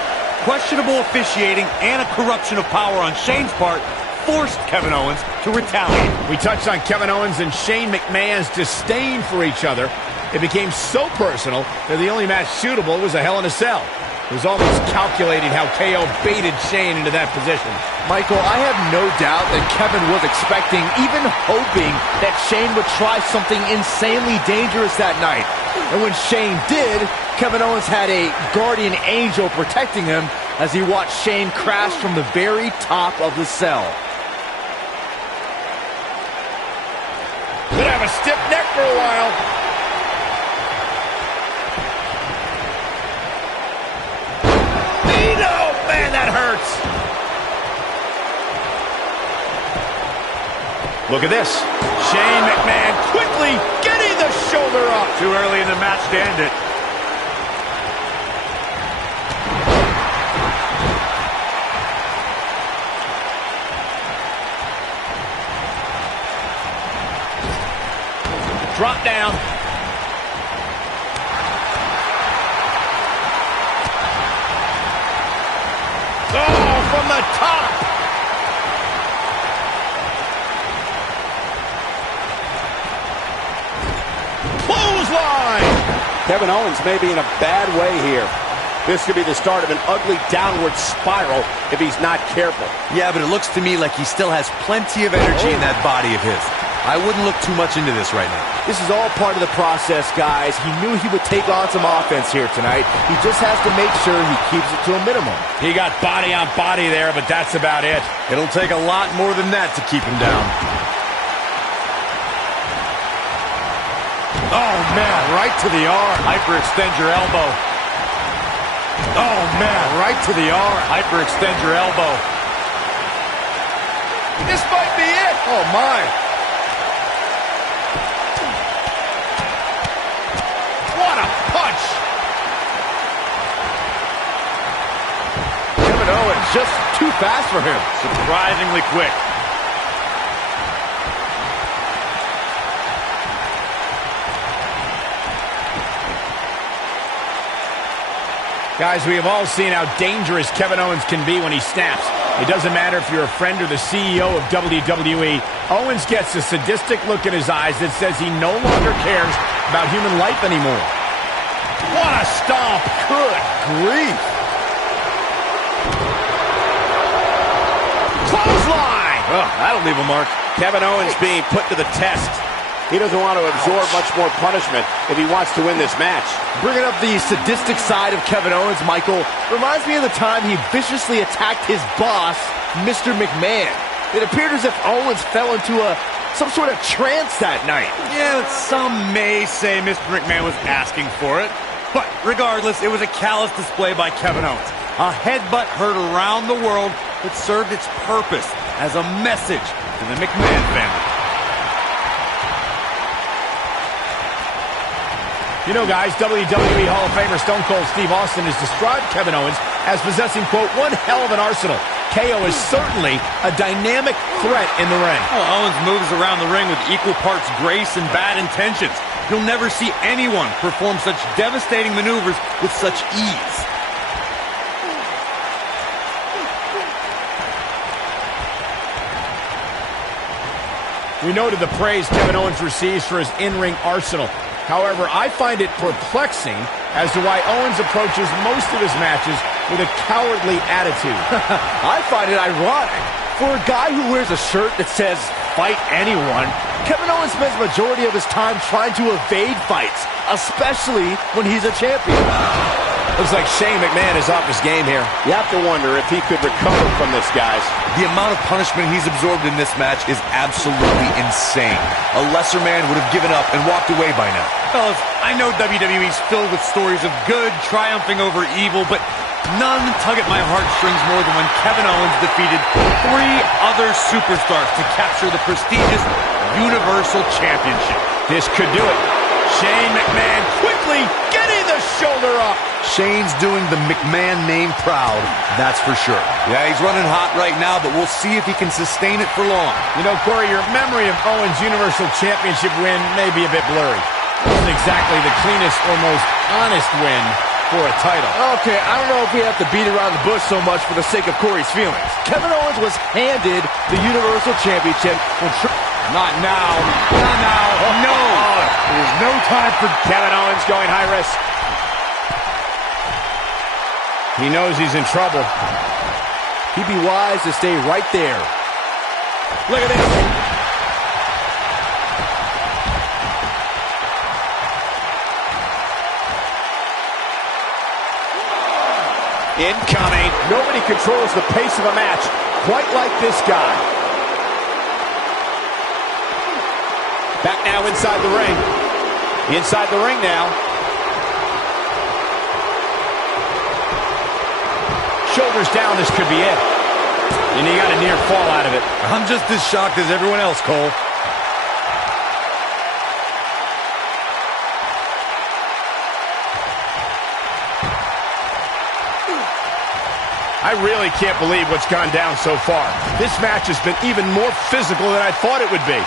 Questionable officiating and a corruption of power on Shane's part forced Kevin Owens to retaliate. We touched on Kevin Owens and Shane McMahon's disdain for each other. It became so personal that the only match suitable was a Hell in a Cell. It was almost calculating how KO baited Shane into that position. Michael, I have no doubt that Kevin was expecting, even hoping, that Shane would try something insanely dangerous that night. And when Shane did, Kevin Owens had a guardian angel protecting him as he watched Shane crash from the very top of the cell. Could have a stiff neck for a while. Man, that hurts. Look at this. Shane McMahon quickly getting the shoulder up. Too early in the match to end it. Drop down. Oh, from the top. Clothesline. Kevin Owens may be in a bad way here. This could be the start of an ugly downward spiral if he's not careful. Yeah, but it looks to me like he still has plenty of energy in that body of his. I wouldn't look too much into this right now. This is all part of the process, guys. He knew he would take on some offense here tonight. He just has to make sure he keeps it to a minimum. He got body on body there, but that's about it. It'll take a lot more than that to keep him down. Oh, man, right to the arm. Hyperextend your elbow. Oh, man, right to the arm. Hyperextend your elbow. This might be it. Oh, my. What a punch. Kevin Owens just too fast for him. Surprisingly quick. Guys, we have all seen how dangerous Kevin Owens can be when he snaps. It doesn't matter if you're a friend or the CEO of WWE. Owens gets a sadistic look in his eyes that says he no longer cares about human life anymore. What a stomp. Good grief. Clothesline. Oh, that'll leave a mark. Kevin Owens being put to the test. He doesn't want to absorb much more punishment if he wants to win this match. Bringing up the sadistic side of Kevin Owens, Michael, reminds me of the time he viciously attacked his boss, Mr. McMahon. It appeared as if Owens fell into some sort of trance that night. Yeah, some may say Mr. McMahon was asking for it. But regardless, it was a callous display by Kevin Owens. A headbutt heard around the world that served its purpose as a message to the McMahon family. You know, guys, WWE Hall of Famer Stone Cold Steve Austin has described Kevin Owens as possessing, quote, one hell of an arsenal. KO is certainly a dynamic threat in the ring. Well, Owens moves around the ring with equal parts grace and bad intentions. You'll never see anyone perform such devastating maneuvers with such ease. We noted the praise Kevin Owens receives for his in-ring arsenal. However, I find it perplexing as to why Owens approaches most of his matches with a cowardly attitude. I find it ironic. For a guy who wears a shirt that says, "Fight anyone," Kevin Owens spends the majority of his time trying to evade fights, especially when he's a champion. Looks like Shane McMahon is off his game here. You have to wonder if he could recover from this, guys. The amount of punishment he's absorbed in this match is absolutely insane. A lesser man would have given up and walked away by now. Fellas, I know WWE's filled with stories of good triumphing over evil, but none tug at my heartstrings more than when Kevin Owens defeated 3 other superstars to capture the prestigious Universal Championship. This could do it. Shane McMahon quickly getting the shoulder up. Shane's doing the McMahon name proud, that's for sure. Yeah, he's running hot right now, but we'll see if he can sustain it for long. You know, Corey, your memory of Owens' Universal Championship win may be a bit blurry. It wasn't exactly the cleanest or most honest win for a title. Okay, I don't know if we have to beat around the bush so much for the sake of Corey's feelings. Kevin Owens was handed the Universal Championship when Not now. Not now. No! There's no time for Kevin Owens going high risk. He knows he's in trouble. He'd be wise to stay right there. Look at this. Incoming. Nobody controls the pace of a match quite like this guy. Back now inside the ring. Inside the ring now. Shoulders down, this could be it. And he got a near fall out of it. I'm just as shocked as everyone else, Cole. I really can't believe what's gone down so far. This match has been even more physical than I thought it would be.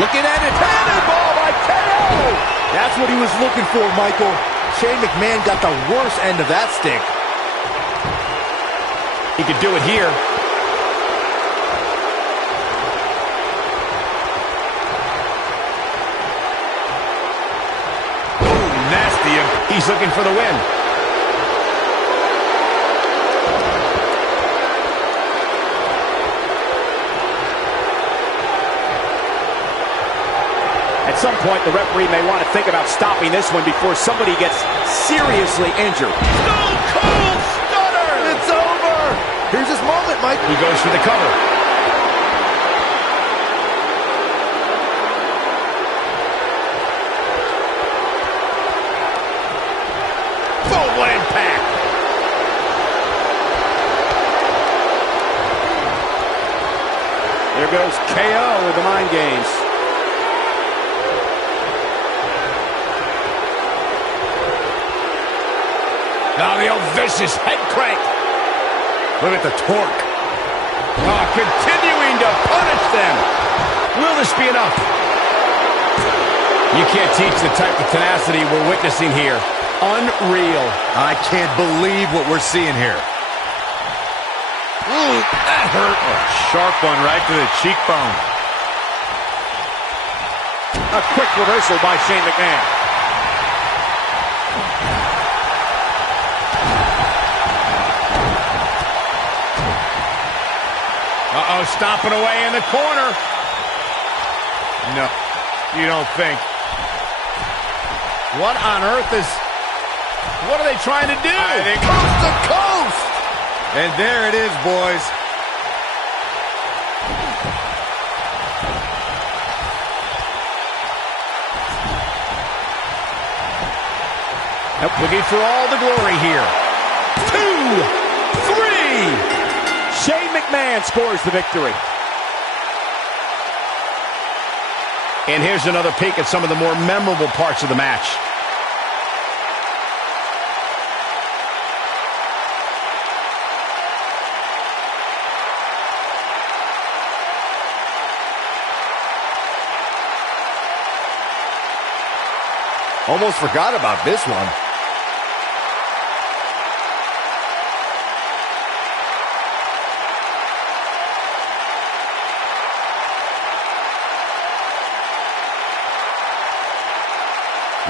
Looking at it. Cannonball by KO. That's what he was looking for, Michael. Shane McMahon got the worst end of that stick. He could do it here. Ooh, nasty. He's looking for the win. At some point, the referee may want to think about stopping this one before somebody gets seriously injured. Stone Cold Stunner! It's over. Here's his moment, Mike. He goes for the cover. Boom, what impact! There goes KO with the mind games. Now the old vicious head crank. Look at the torque. Oh, continuing to punish them. Will this be enough? You can't teach the type of tenacity we're witnessing here. Unreal. I can't believe what we're seeing here. Ooh, that hurt. Sharp one right to the cheekbone. A quick reversal by Shane McMahon. Uh-oh, stomping away in the corner. No, you don't think. What on earth is... What are they trying to do? I think coast to coast! And there it is, boys. Looking for all the glory here. 2, 3... Shane McMahon scores the victory. And here's another peek at some of the more memorable parts of the match. Almost forgot about this one.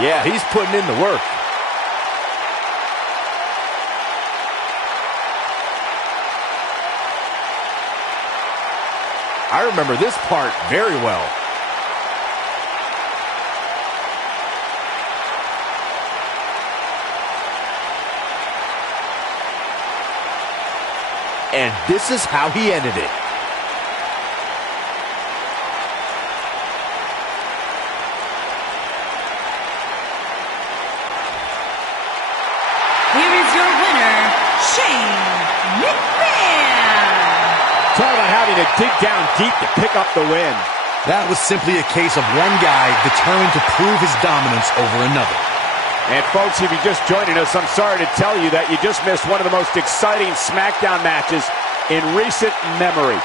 Yeah, he's putting in the work. I remember this part very well. And this is how he ended it. Here is your winner, Shane McMahon. Talk about having to dig down deep to pick up the win. That was simply a case of one guy determined to prove his dominance over another. And folks, if you're just joining us, I'm sorry to tell you that you just missed one of the most exciting SmackDown matches in recent memory.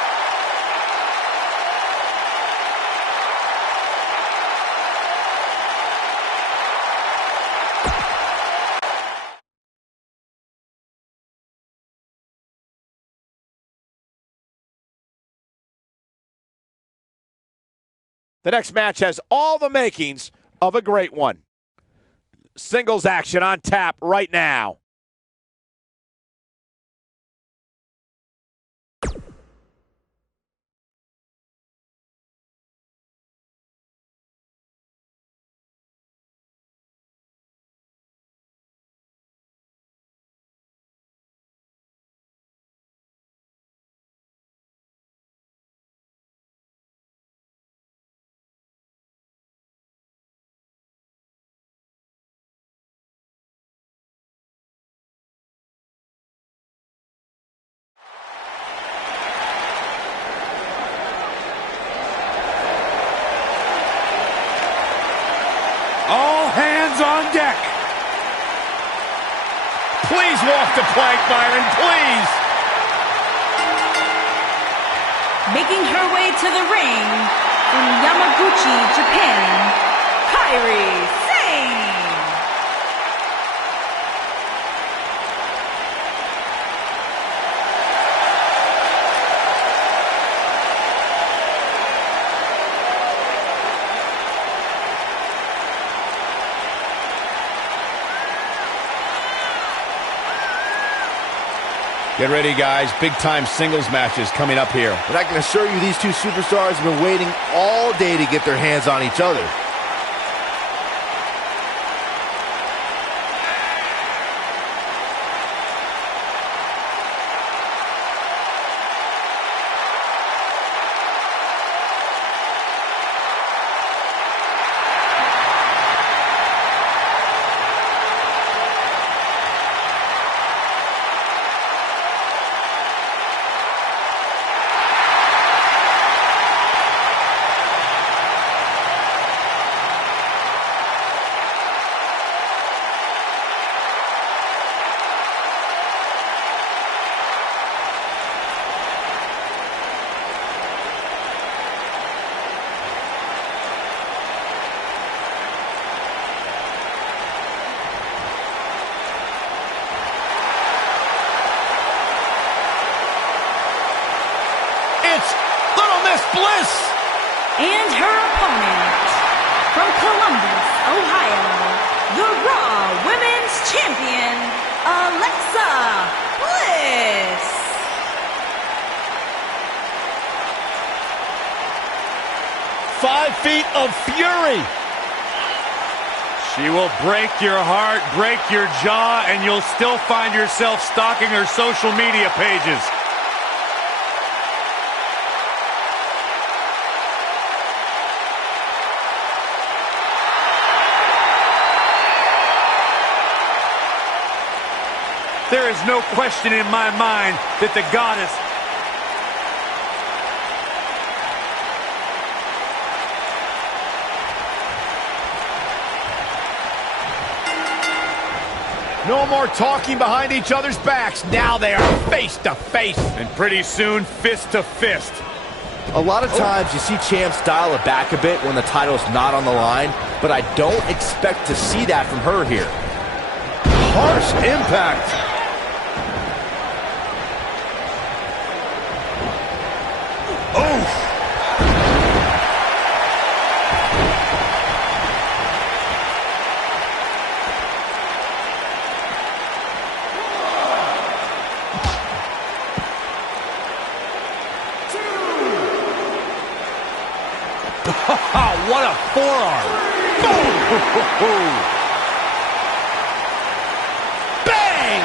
The next match has all the makings of a great one. Singles action on tap right now. All hands on deck. Please walk the plank, Byron, please. Making her way to the ring from Yamaguchi, Japan, Kairi Sane. Get ready, guys. Big-time singles matches coming up here. But I can assure you these two superstars have been waiting all day to get their hands on each other. Bliss. And her opponent, from Columbus, Ohio, the Raw Women's Champion, Alexa Bliss. "5 feet of fury." She will break your heart, break your jaw, and you'll still find yourself stalking her social media pages. There is no question in my mind that the goddess No more talking behind each other's backs. Now they are face to face. And pretty soon, fist to fist. A lot of times you see champs dial it back a bit when the title's not on the line, but I don't expect to see that from her here. Harsh impact. Oh! What a forearm! Boom! Bang!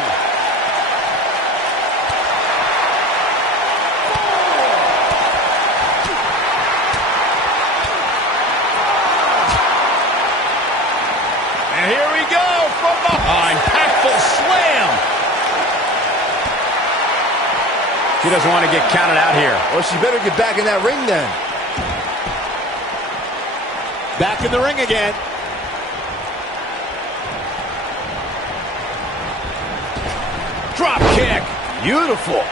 And here we go from behind. Impactful slam. She doesn't want to get counted out here. Well, she better get back in that ring then. Back in the ring again. Drop kick. Beautiful.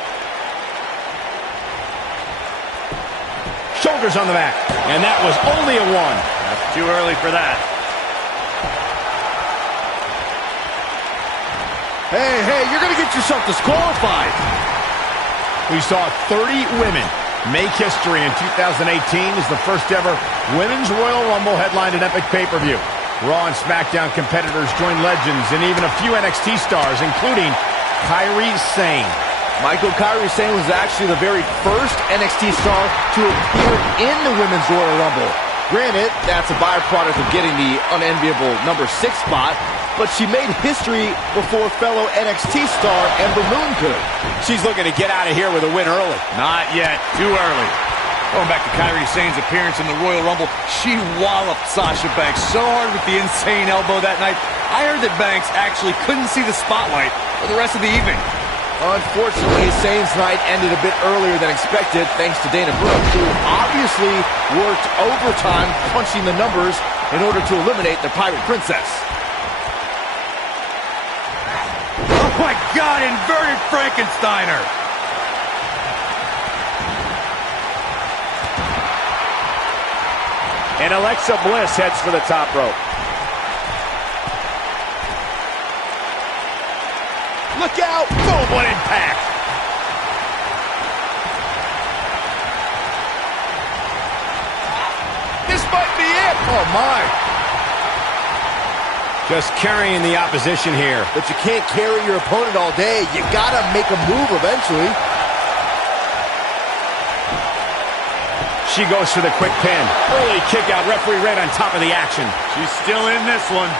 Shoulders on the back. And that was only a one. That's too early for that. Hey, you're going to get yourself disqualified. We saw 30 women make history in 2018 as the first ever Women's Royal Rumble headlined an epic pay-per-view. Raw and SmackDown competitors joined legends and even a few NXT stars, including Kairi Sane. Kairi Sane was actually the very first NXT star to appear in the Women's Royal Rumble. Granted, that's a byproduct of getting the unenviable number 6 spot, but she made history before fellow NXT star Ember Moon could. She's looking to get out of here with a win early. Not yet. Too early. Going back to Kairi Sane's appearance in the Royal Rumble, she walloped Sasha Banks so hard with the insane elbow that night. I heard that Banks actually couldn't see the spotlight for the rest of the evening. Unfortunately, Sane's night ended a bit earlier than expected thanks to Dana Brooke, who obviously worked overtime punching the numbers in order to eliminate the Pirate Princess. Oh my God, inverted Frankensteiner! And Alexa Bliss heads for the top rope. Look out! Boom, what impact! This might be it! Oh my! Just carrying the opposition here. But you can't carry your opponent all day. You gotta make a move eventually. She goes for the quick pin. Early kick out. Referee right on top of the action. She's still in this one.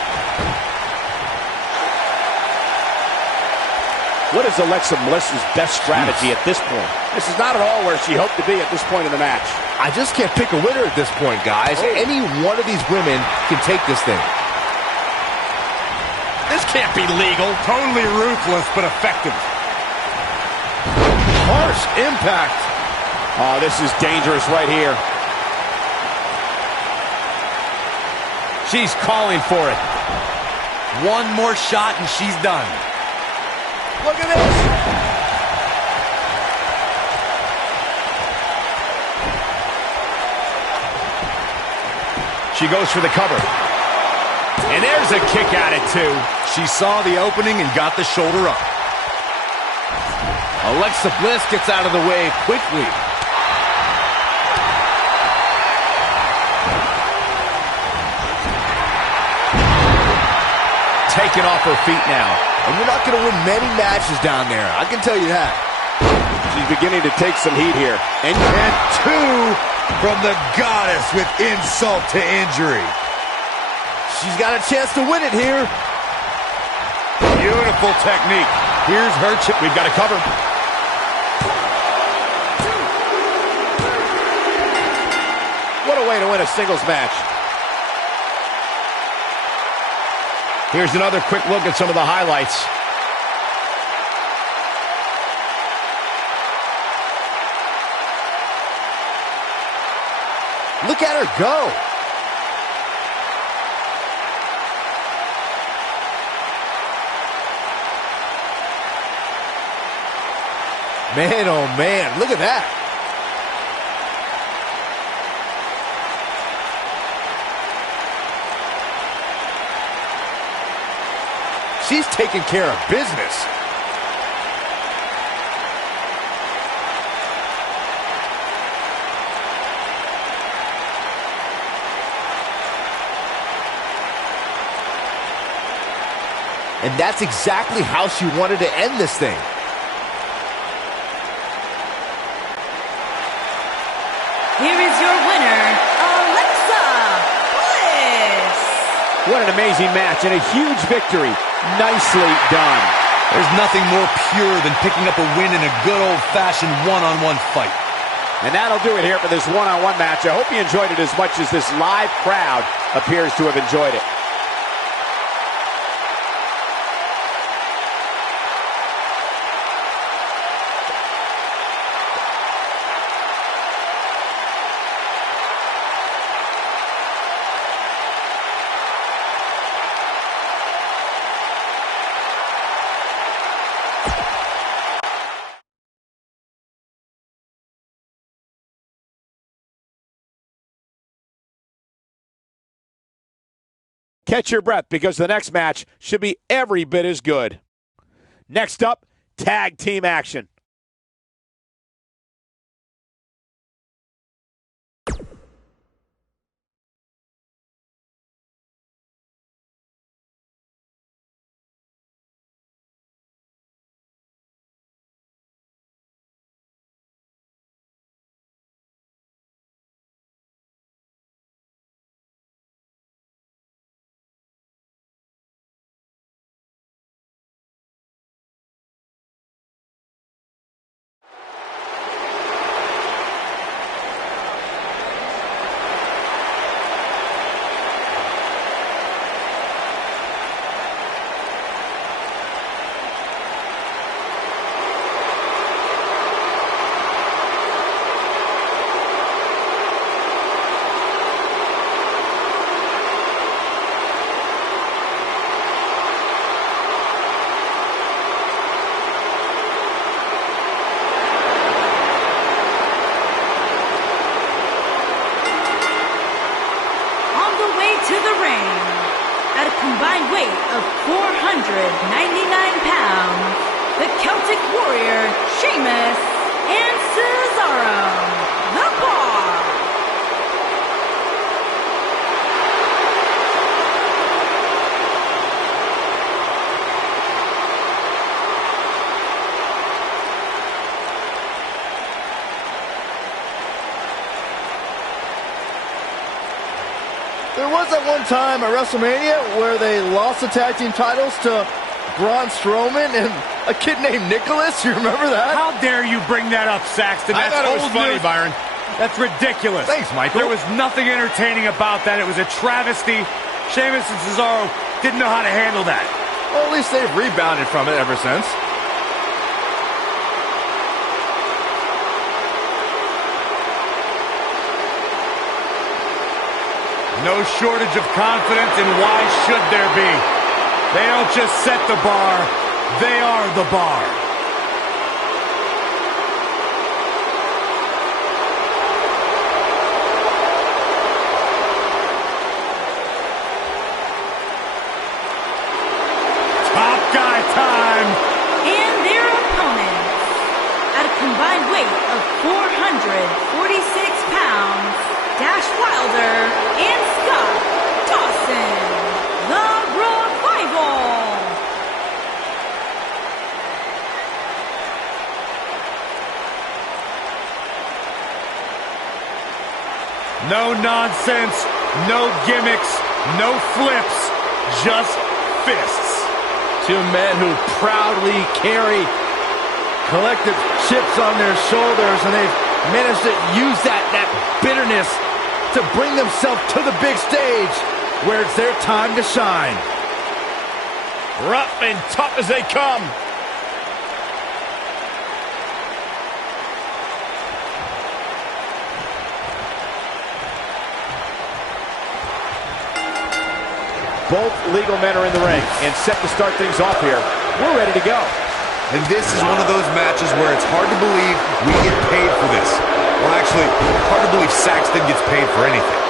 What is Alexa Bliss's best strategy at this point? This is not at all where she hoped to be at this point in the match. I just can't pick a winner at this point, guys. Any one of these women can take this thing. This can't be legal. Totally ruthless, but effective. Harsh impact. Oh, this is dangerous right here. She's calling for it. One more shot and she's done. Look at this. She goes for the cover. And there's a kick at it, too. She saw the opening and got the shoulder up. Alexa Bliss gets out of the way quickly. Taken off her feet now. And you're not going to win many matches down there. I can tell you that. She's beginning to take some heat here. And two from the goddess with insult to injury. She's got a chance to win it here. Beautiful technique. Here's her chip. We've got to cover. What a way to win a singles match. Here's another quick look at some of the highlights. Look at her go. Man, oh man, look at that. she's taking care of business. And that's exactly how she wanted to end this thing. Here is your winner, Alexa Bliss. What an amazing match and a huge victory. Nicely done. There's nothing more pure than picking up a win in a good old-fashioned one-on-one fight. And that'll do it here for this one-on-one match. I hope you enjoyed it as much as this live crowd appears to have enjoyed it. Catch your breath because the next match should be every bit as good. Next up, tag team action. To the ring, at a combined weight of 499 pounds, the Celtic Warrior, Sheamus, and Cesaro, the Bar. There was at one time at WrestleMania where they lost the tag team titles to Braun Strowman and a kid named Nicholas. You remember that? How dare you bring that up, Saxton? I thought it was old funny, news. Byron. That's ridiculous. Thanks, Michael. There was nothing entertaining about that. It was a travesty. Sheamus and Cesaro didn't know how to handle that. Well, at least they've rebounded from it ever since. No shortage of confidence, and why should there be? They don't just set the bar, they are the bar. Top guy time. And their opponents, at a combined weight of 446 pounds, Dash Wilder and Scott Dawson, the Revival. No nonsense, no gimmicks, no flips, just fists. Two men who proudly carry collective chips on their shoulders, and they've managed to use that bitterness to bring themselves to the big stage where it's their time to shine. Rough and tough as they come. Both legal men are in the ring and set to start things off here. We're ready to go. And this is one of those matches where it's hard to believe we get paid for this. Well, actually, hard to believe Saxton gets paid for anything.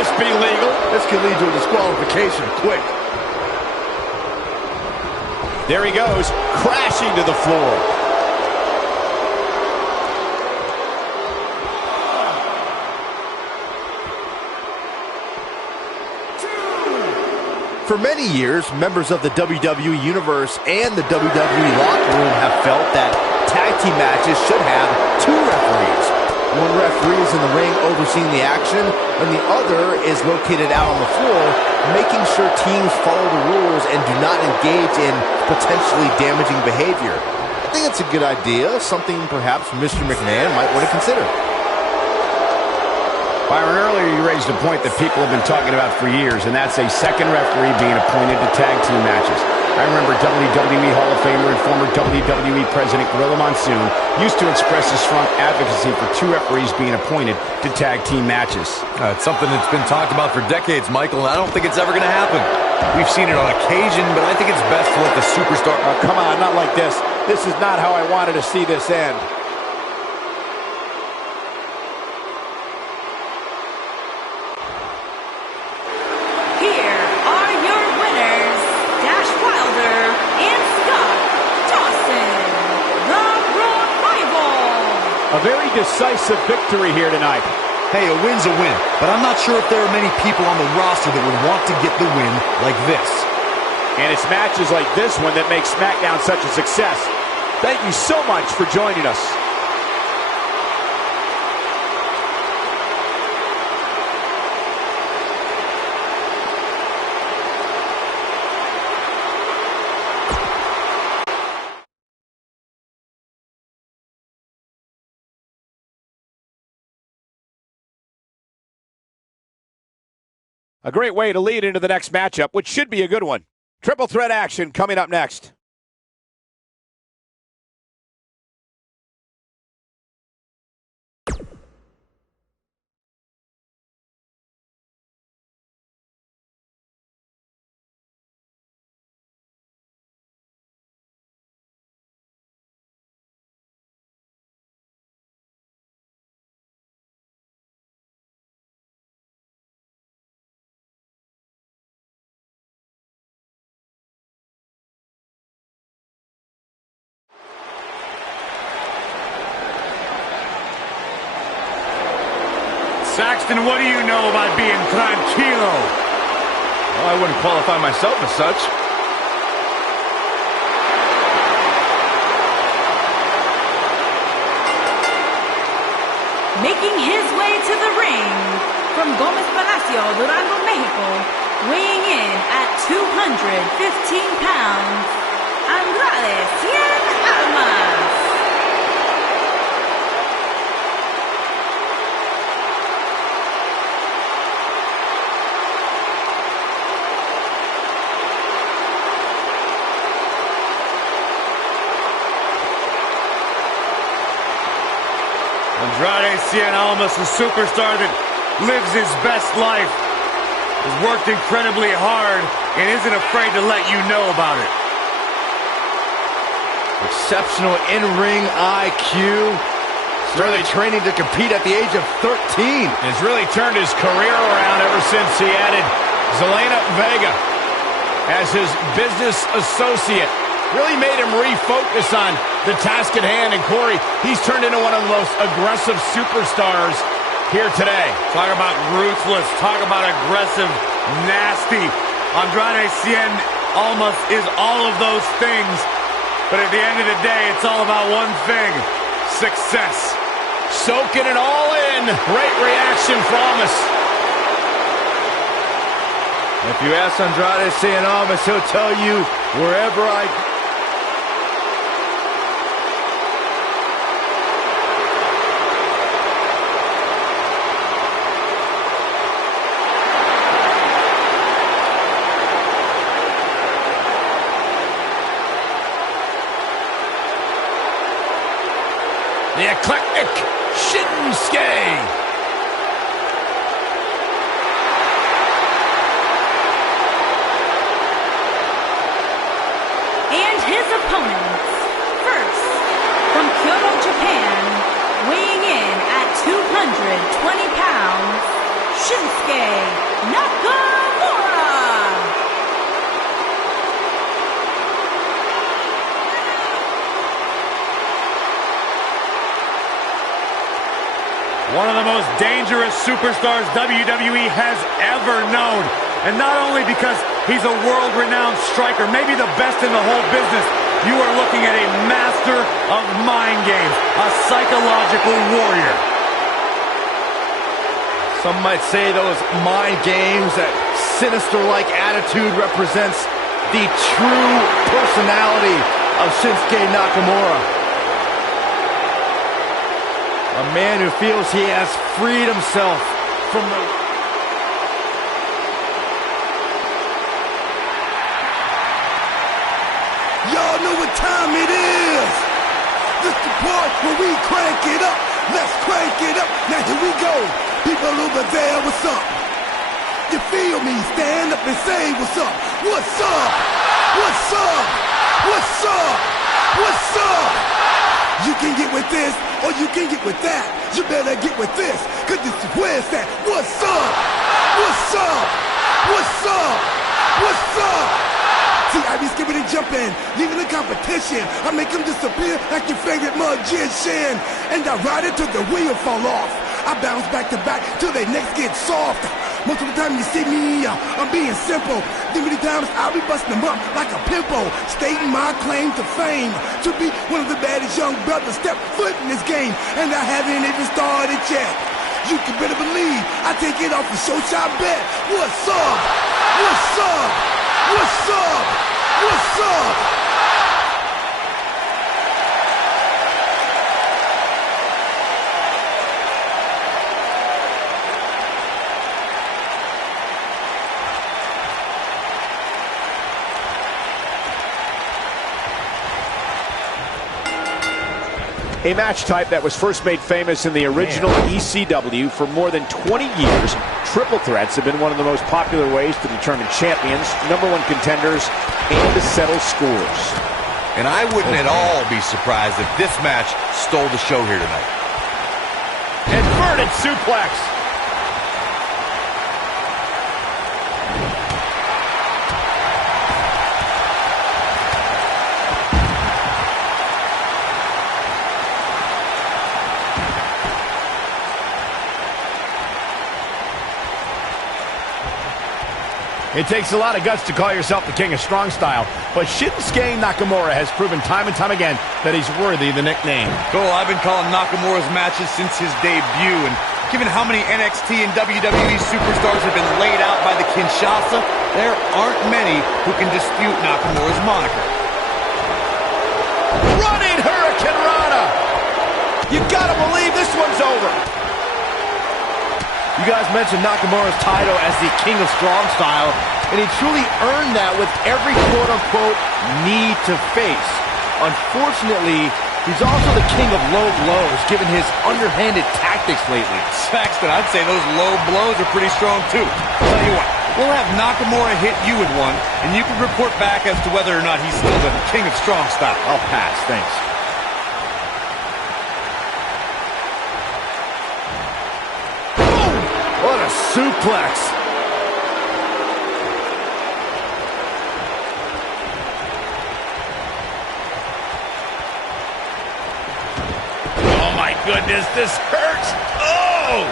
this be legal? This could lead to a disqualification quick. There he goes, crashing to the floor. For many years, members of the WWE Universe and the WWE locker room have felt that tag team matches should have two referees. One referee is in the ring overseeing the action, and the other is located out on the floor, making sure teams follow the rules and do not engage in potentially damaging behavior. I think it's a good idea, something perhaps Mr. McMahon might want to consider. Byron, earlier you raised a point that people have been talking about for years, and that's a second referee being appointed to tag team matches. I remember WWE Hall of Famer and former WWE President Gorilla Monsoon used to express his strong advocacy for two referees being appointed to tag team matches. It's something that's been talked about for decades, Michael, and I don't think it's ever going to happen. We've seen it on occasion, but I think it's best to let the superstar... Come on, not like this. This is not how I wanted to see this end. A very decisive victory here tonight. Hey, a win's a win, but I'm not sure if there are many people on the roster that would want to get the win like this. And it's matches like this one that make SmackDown such a success. Thank you so much for joining us. A great way to lead into the next matchup, which should be a good one. Triple threat action coming up next. Saxton, what do you know about being tranquilo? Well, I wouldn't qualify myself as such. Making his way to the ring from Gómez Palacio, Durango, Mexico, weighing in at 215 pounds, Andrade Cien Almas. Andrade Cien Almas, a superstar that lives his best life, has worked incredibly hard and isn't afraid to let you know about it. Exceptional in-ring IQ. Started training to compete at the age of 13. Has really turned his career around ever since he added Zelina Vega as his business associate. Really made him refocus on the task at hand. And Corey, he's turned into one of the most aggressive superstars here today. Talk about ruthless. Talk about aggressive, nasty. Andrade Cien Almas is all of those things. But at the end of the day, it's all about one thing: success. Soaking it all in. Great reaction from us. If you ask Andrade Cien Almas, he'll tell you wherever I... The eclectic Shinsuke. And his opponents, first, from Kyoto, Japan, weighing in at 220 pounds, Shinsuke Nakamura. One of the most dangerous superstars WWE has ever known. And not only because he's a world-renowned striker, maybe the best in the whole business, you are looking at a master of mind games, a psychological warrior. Some might say those mind games, that sinister-like attitude represents the true personality of Shinsuke Nakamura. A man who feels he has freed himself from the... Y'all know what time it is. This the part where we crank it up. Let's crank it up. Now here we go. People over there, what's up? You feel me? Stand up and say what's up. What's up? What's up? What's up? What's up? You can get with this, or you can get with that. You better get with this, cause this is where it's at. What's up? What's up? What's up? What's up? See, I be skipping and jumping, leaving the competition. I make them disappear like your favorite magician. And I ride it till the wheel fall off. I bounce back to back till their necks get soft. Most of the time you see me, I'm being simple. Then many times I'll be busting them up like a pimple, stating my claim to fame, to be one of the baddest young brothers step foot in this game. And I haven't even started yet. You can better believe I take it off the show shot bet. What's up? What's up? What's up? What's up? A match type that was first made famous in the original ECW for more than 20 years. Triple threats have been one of the most popular ways to determine champions, #1 contenders, and to settle scores. And I wouldn't at all be surprised if this match stole the show here tonight. Inverted suplex. It takes a lot of guts to call yourself the king of strong style, but Shinsuke Nakamura has proven time and time again that he's worthy of the nickname. Cole, I've been calling Nakamura's matches since his debut, and given how many NXT and WWE superstars have been laid out by the Kinshasa, there aren't many who can dispute Nakamura's moniker. Running Hurricane Rana. You gotta believe this one's over. You guys mentioned Nakamura's title as the King of Strong Style, and he truly earned that with every quote-unquote need to face. Unfortunately, he's also the king of low blows, given his underhanded tactics lately. Saxton, I'd say those low blows are pretty strong too. Tell you what, we'll have Nakamura hit you with one, and you can report back as to whether or not he's still the King of Strong Style. I'll pass, thanks. What a suplex! Oh my goodness, this hurts. Oh!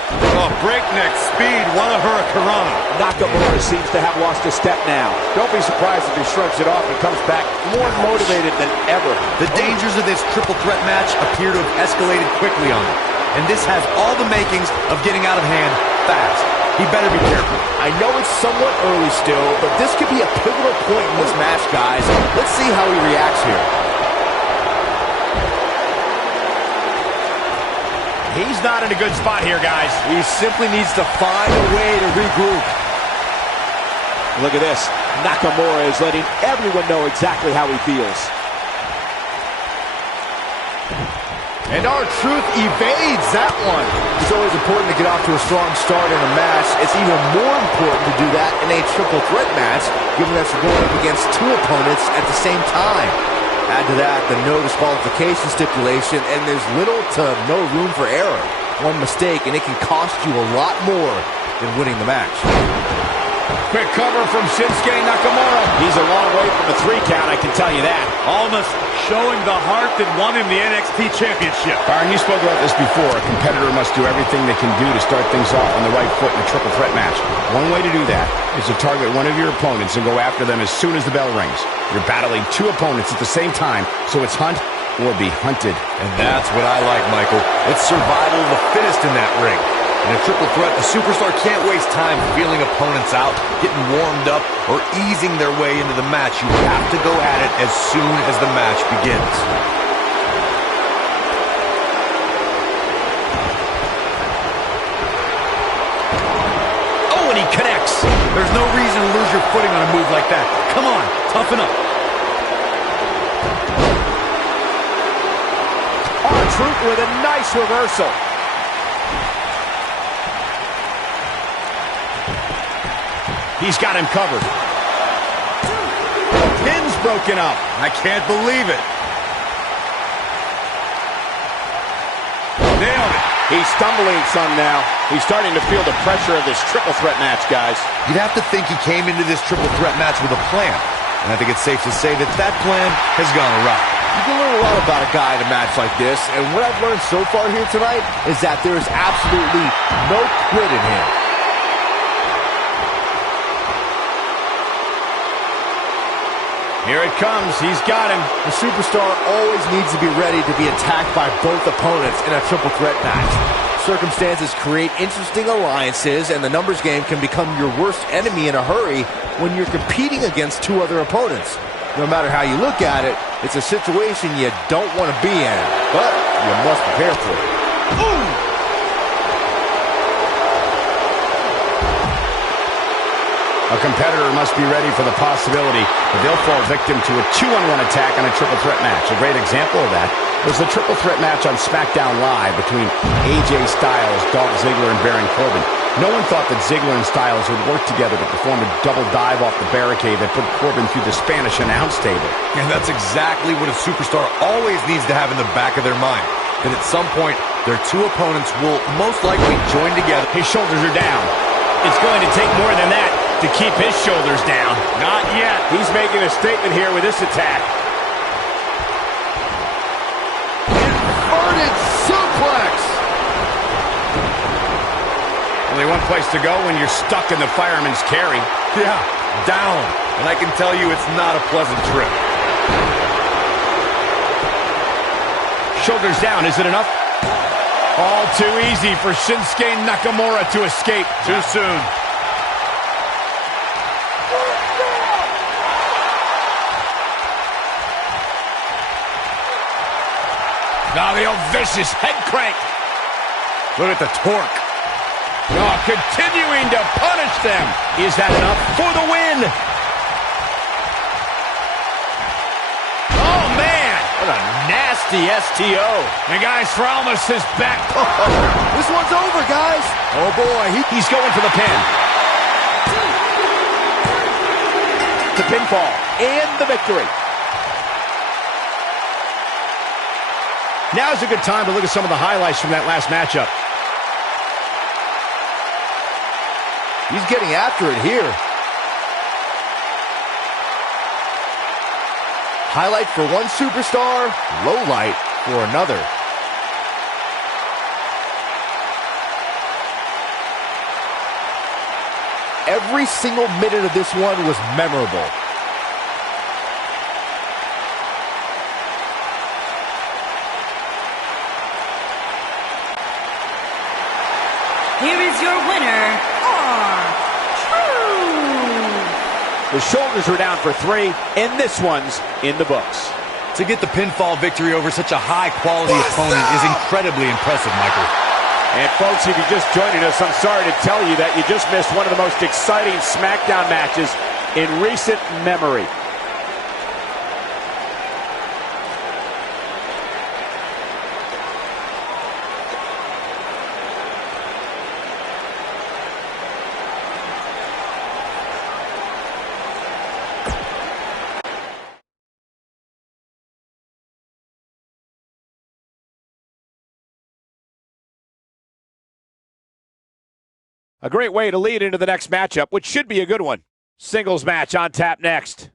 Breakneck speed, what a hurricanrana. Nakamura seems to have lost a step now. Don't be surprised if he shrugs it off and comes back more motivated than ever. The dangers of this triple threat match appear to have escalated quickly on him, and this has all the makings of getting out of hand fast. He better be careful. I know it's somewhat early still, but this could be a pivotal point in this match, guys. Let's see how he reacts here. He's not in a good spot here, guys. He simply needs to find a way to regroup. Look at this. Nakamura is letting everyone know exactly how he feels. And R-Truth evades that one. It's always important to get off to a strong start in a match. It's even more important to do that in a triple threat match, given that you're going up against two opponents at the same time. Add to that the no disqualification stipulation, and there's little to no room for error. One mistake, and it can cost you a lot more in winning the match. Quick cover from Shinsuke Nakamura. He's a long way from a 3 count, I can tell you that. Almost showing the heart that won him the NXT Championship. Byron, you spoke about this before. A competitor must do everything they can do to start things off on the right foot in a triple threat match. One way to do that is to target one of your opponents and go after them as soon as the bell rings. You're battling 2 opponents at the same time, so it's hunt or be hunted. And that's what I like, Michael. It's survival of the fittest in that ring. In a triple threat, a superstar can't waste time feeling opponents out, getting warmed up, or easing their way into the match. You have to go at it as soon as the match begins. Oh, and he connects. There's no reason to lose your footing on a move like that. Come on, toughen up. R-Truth with a nice reversal. He's got him covered. The pin's broken up. I can't believe it. Nailed it. He's stumbling some now. He's starting to feel the pressure of this triple threat match, guys. You'd have to think he came into this triple threat match with a plan. And I think it's safe to say that that plan has gone awry. You can learn a lot about a guy in a match like this, and what I've learned so far here tonight is that there is absolutely no quit in him. Here it comes. He's got him. The superstar always needs to be ready to be attacked by both opponents in a triple threat match. Circumstances create interesting alliances, and the numbers game can become your worst enemy in a hurry when you're competing against 2 other opponents. No matter how you look at it, it's a situation you don't want to be in, but you must prepare for it. Ooh! A competitor must be ready for the possibility that they'll fall victim to a 2-on-1 attack in a triple threat match. A great example of that was the triple threat match on SmackDown Live between AJ Styles, Dolph Ziggler, and Baron Corbin. No one thought that Ziggler and Styles would work together to perform a double dive off the barricade that put Corbin through the Spanish announce table. And that's exactly what a superstar always needs to have in the back of their mind. That at some point, their 2 opponents will most likely join together. His shoulders are down. It's going to take more than that to keep his shoulders down. Not yet. He's making a statement here with this attack. Inverted suplex! Only one place to go when you're stuck in the fireman's carry. Yeah, down. And I can tell you it's not a pleasant trip. Shoulders down, is it enough? All too easy for Shinsuke Nakamura to escape. Too soon. Now the old vicious head crank. Look at the torque. Oh, continuing to punish them. Is that enough for the win? Oh, man. What a nasty STO. And guys, Ralmus is back. This one's over, guys. Oh, boy. He's going for the pin. The pinfall and the victory. Now's a good time to look at some of the highlights from that last matchup. He's getting after it here. Highlight for one superstar, low light for another. Every single minute of this one was memorable. Here is your winner, R-Truth. The shoulders were down for 3, and this one's in the books. To get the pinfall victory over such a high-quality opponent is incredibly impressive, Michael. And folks, if you're just joining us, I'm sorry to tell you that you just missed one of the most exciting SmackDown matches in recent memory. A great way to lead into the next matchup, which should be a good one. Singles match on tap next.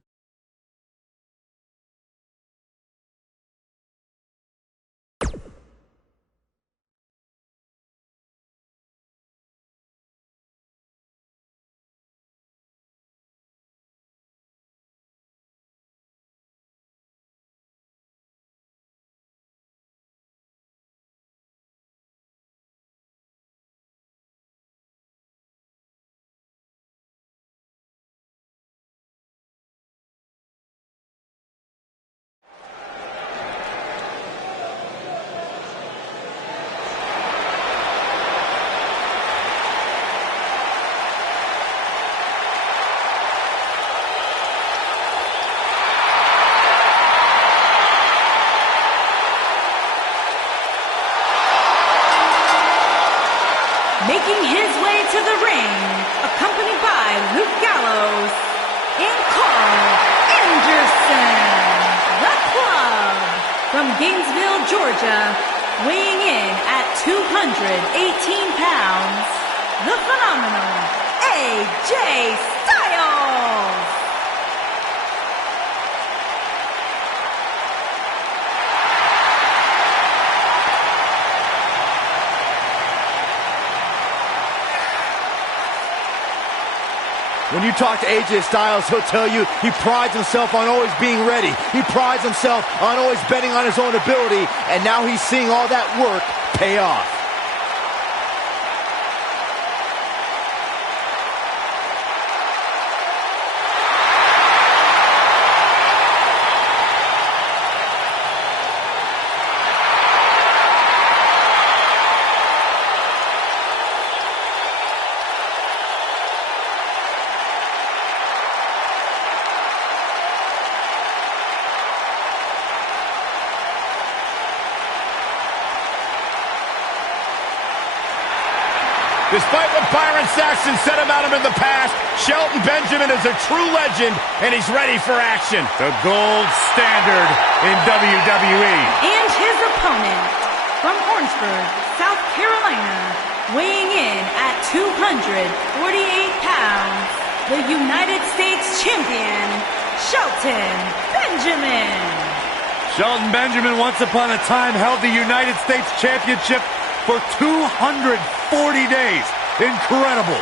Making his way to the ring, accompanied by Luke Gallows and Carl Anderson, the Club. From Gainesville, Georgia, weighing in at 218 pounds, the phenomenal AJ Styles. When you talk to AJ Styles, he'll tell you he prides himself on always being ready. He prides himself on always betting on his own ability, and now he's seeing all that work pay off. Despite what Byron Saxton said about him in the past, Shelton Benjamin is a true legend, and he's ready for action. The gold standard in WWE. And his opponent, from Orangeburg, South Carolina, weighing in at 248 pounds, the United States Champion, Shelton Benjamin. Shelton Benjamin once upon a time held the United States Championship for 240 days. Incredible.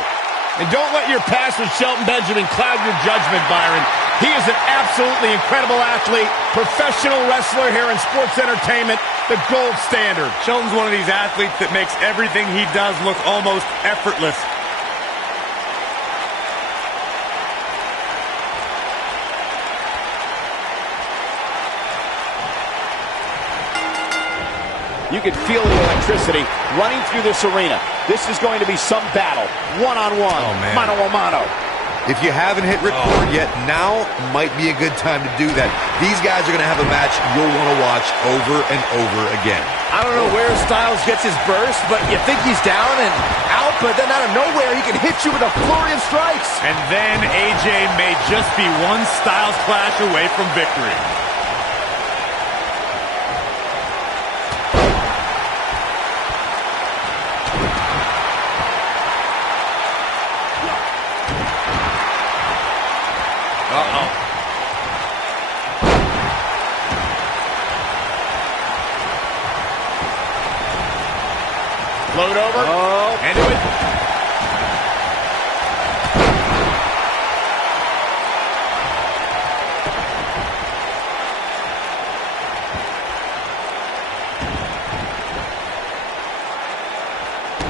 And don't let your past with Shelton Benjamin cloud your judgment, Byron. He is an absolutely incredible athlete, professional wrestler here in sports entertainment, the gold standard. Shelton's one of these athletes that makes everything he does look almost effortless. You can feel the electricity running through this arena. This is going to be some battle, one-on-one, mano-a-mano. If you haven't hit record yet, now might be a good time to do that. These guys are going to have a match you'll want to watch over and over again. I don't know where Styles gets his burst, but you think he's down and out, but then out of nowhere, he can hit you with a flurry of strikes. And then AJ may just be one Styles clash away from victory. Float over. Into it.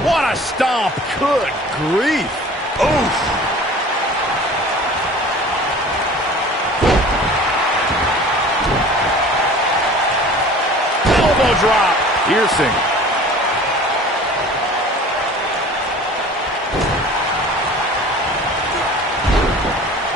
What a stomp. Good grief. Oof. Elbow drop. Piercing.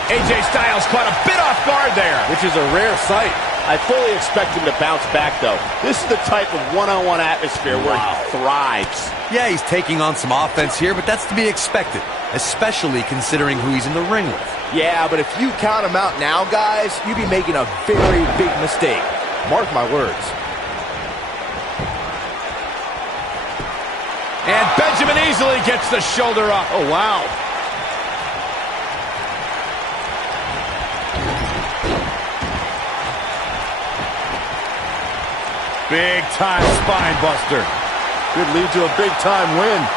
AJ Styles caught a bit off guard there. Which is a rare sight. I fully expect him to bounce back, though. This is the type of one-on-one atmosphere where he thrives. Yeah, he's taking on some offense here, but that's to be expected, especially considering who he's in the ring with. Yeah, but if you count him out now, guys, you'd be making a very big mistake. Mark my words. And Benjamin easily gets the shoulder up. Oh, wow. Big time spine buster. Could lead to a big time win.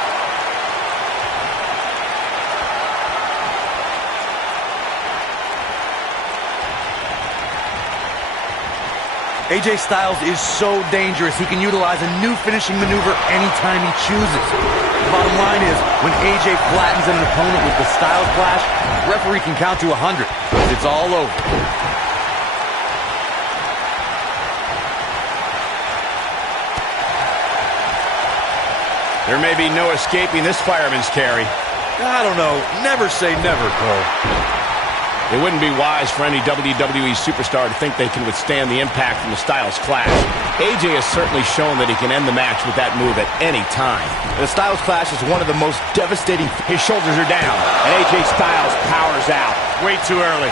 AJ Styles is so dangerous, he can utilize a new finishing maneuver anytime he chooses. The bottom line is, when AJ flattens an opponent with the Styles Clash, the referee can count to 100, because it's all over. There may be no escaping this fireman's carry. I don't know. Never say never, Cole. It wouldn't be wise for any WWE superstar to think they can withstand the impact from the Styles Clash. AJ has certainly shown that he can end the match with that move at any time. The Styles Clash is one of the most devastating. His shoulders are down, and AJ Styles powers out. Way too early.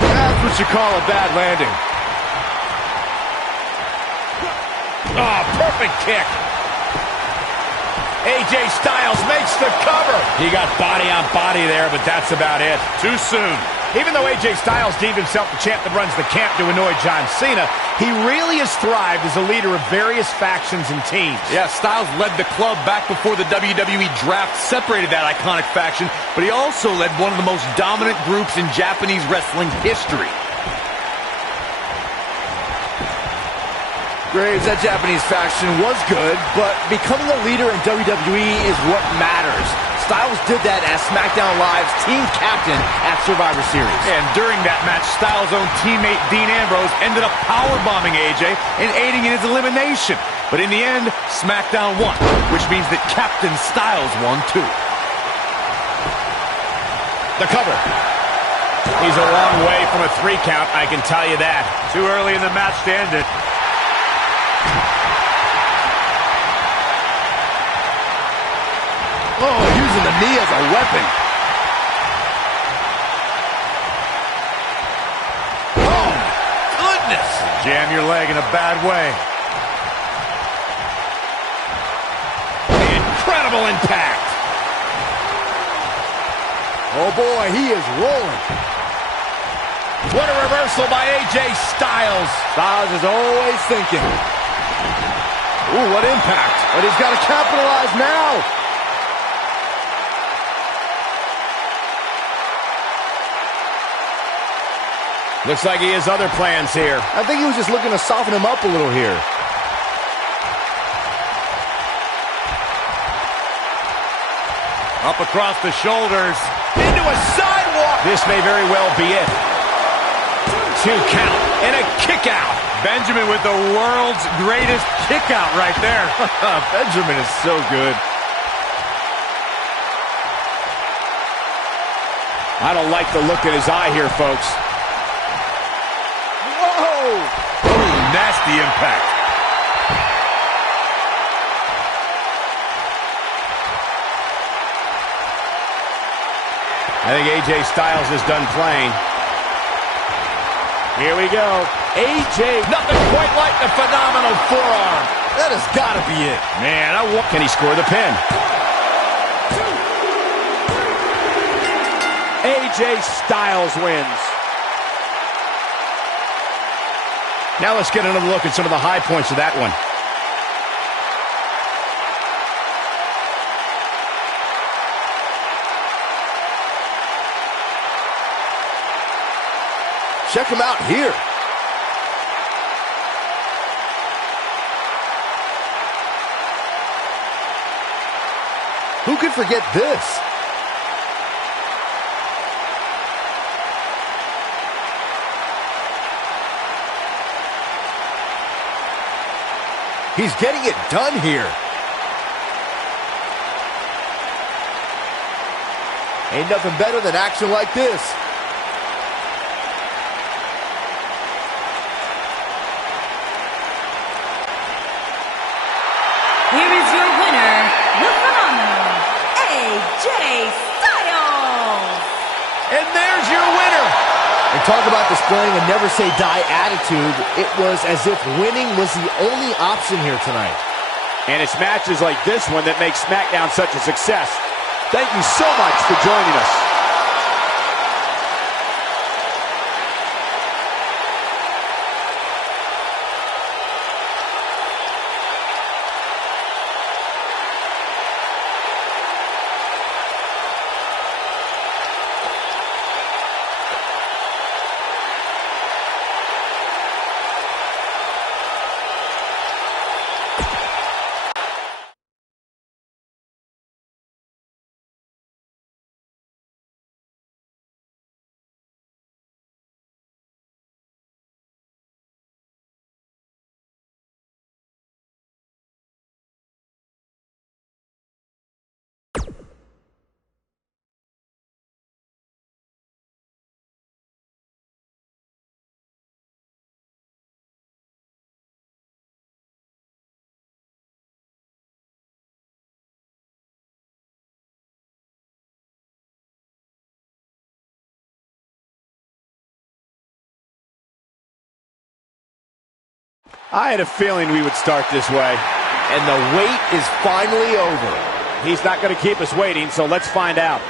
That's what you call a bad landing. Oh, perfect kick. AJ Styles makes the cover. He got body on body there, but that's about it. Too soon. Even though AJ Styles deemed himself the champ that runs the camp to annoy John Cena, he really has thrived as a leader of various factions and teams. Yeah, Styles led the club back before the WWE draft separated that iconic faction, but he also led one of the most dominant groups in Japanese wrestling history. Graves, that Japanese faction was good, but becoming a leader in WWE is what matters. Styles did that as SmackDown Live's team captain at Survivor Series. And during that match, Styles' own teammate Dean Ambrose ended up powerbombing AJ and aiding in his elimination. But in the end, SmackDown won, which means that Captain Styles won too. The cover. He's a long way from a 3 count, I can tell you that. Too early in the match to end it. Oh, using the knee as a weapon. Oh, goodness. Jam your leg in a bad way. Incredible impact. Oh, boy, he is rolling. What a reversal by AJ Styles. Styles is always thinking. Ooh, what impact. But he's got to capitalize now. Looks like he has other plans here. I think he was just looking to soften him up a little here. Up across the shoulders. Into a sidewalk. This may very well be it. 2 count and a kick out. Benjamin with the world's greatest kick out right there. Benjamin is so good. I don't like the look in his eye here, folks. Ooh, nasty impact. I think AJ Styles is done playing. Here we go. AJ, nothing quite like the phenomenal forearm. That has got to be it. Man, can he score the pin? AJ Styles wins. Now let's get another look at some of the high points of that one. Check him out here. Who could forget this? He's getting it done here. Ain't nothing better than action like this. Here is your winner, the phenomenal AJ Styles. And there's your winner. And talk about displaying a never-say-die attitude. It was as if winning was the only option here tonight. And it's matches like this one that make SmackDown such a success. Thank you so much for joining us. I had a feeling we would start this way. And the wait is finally over. He's not going to keep us waiting, so let's find out.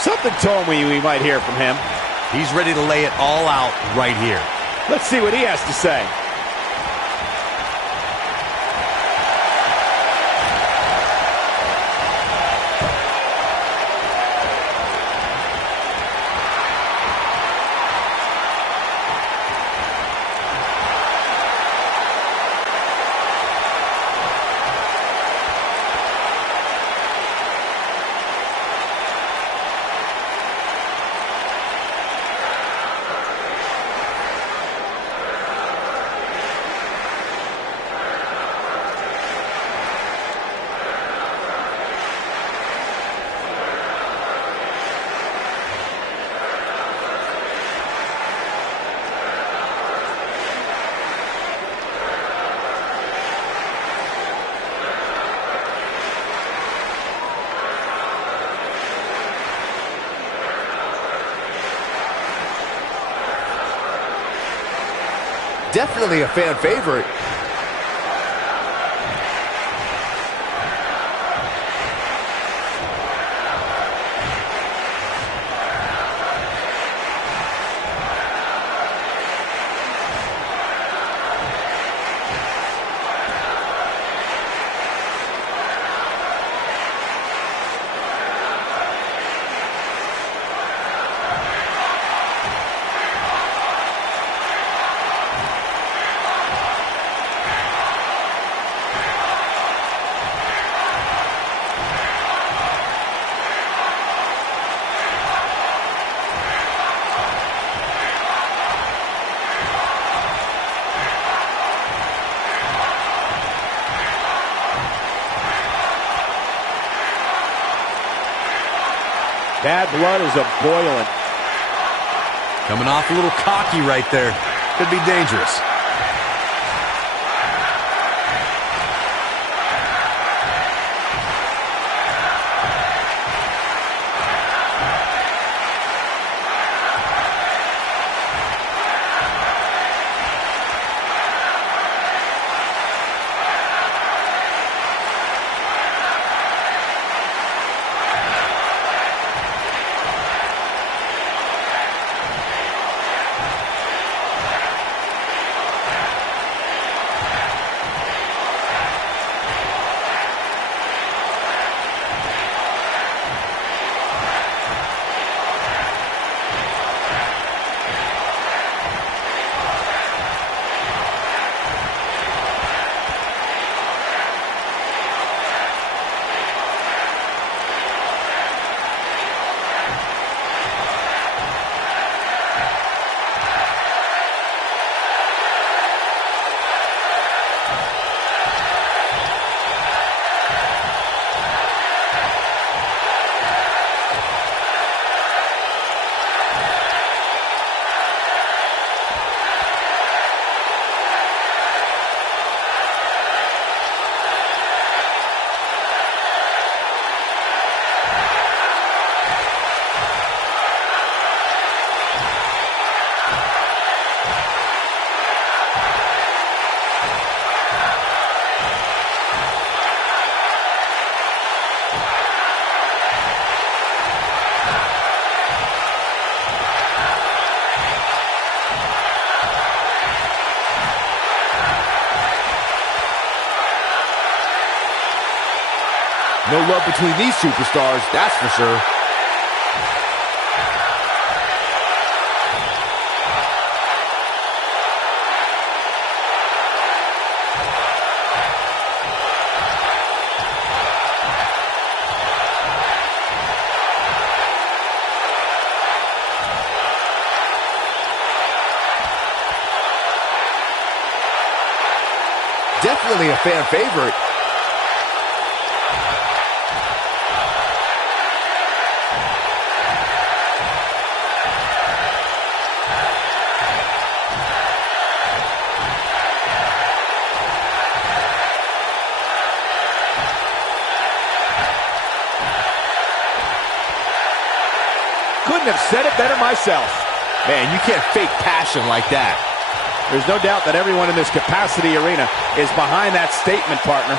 Something told me we might hear from him. He's ready to lay it all out right here. Let's see what he has to say. Definitely a fan favorite. Bad blood is a-boiling. Coming off a little cocky right there. Could be dangerous. No love between these superstars, that's for sure. Definitely a fan favorite. Couldn't have said it better myself. Man, you can't fake passion like that. There's no doubt that everyone in this capacity arena is behind that statement, partner.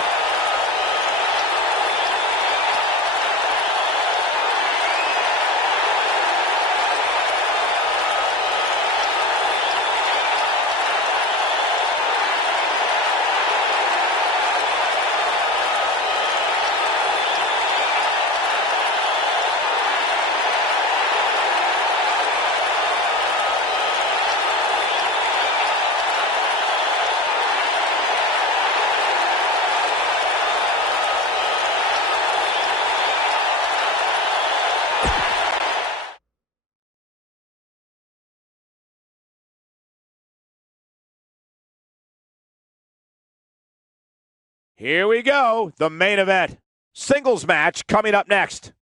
Here we go, the main event. Singles match coming up next.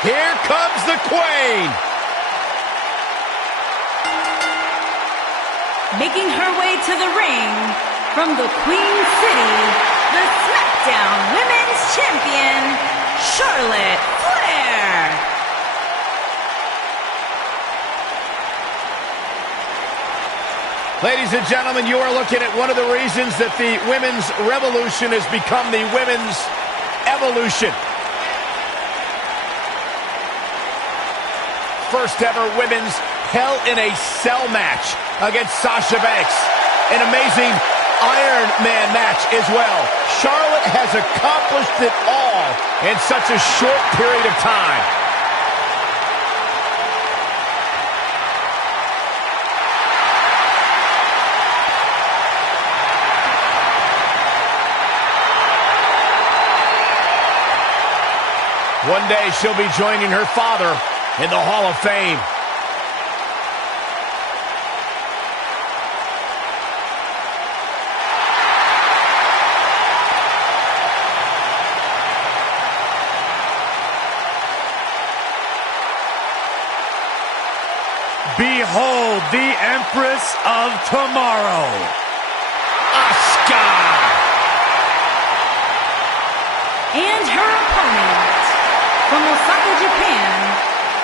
Here comes the Queen. Making her way to the ring from the Queen City, the SmackDown Women's Champion, Charlotte Flair. Ladies and gentlemen, you are looking at one of the reasons that the women's revolution has become the women's evolution. First ever women's Hell in a Cell match against Sasha Banks. An amazing Iron Man match as well. Charlotte has accomplished it all in such a short period of time. One day she'll be joining her father in the Hall of Fame. Behold the Empress of Tomorrow, Asuka! And her opponent, from Osaka, Japan,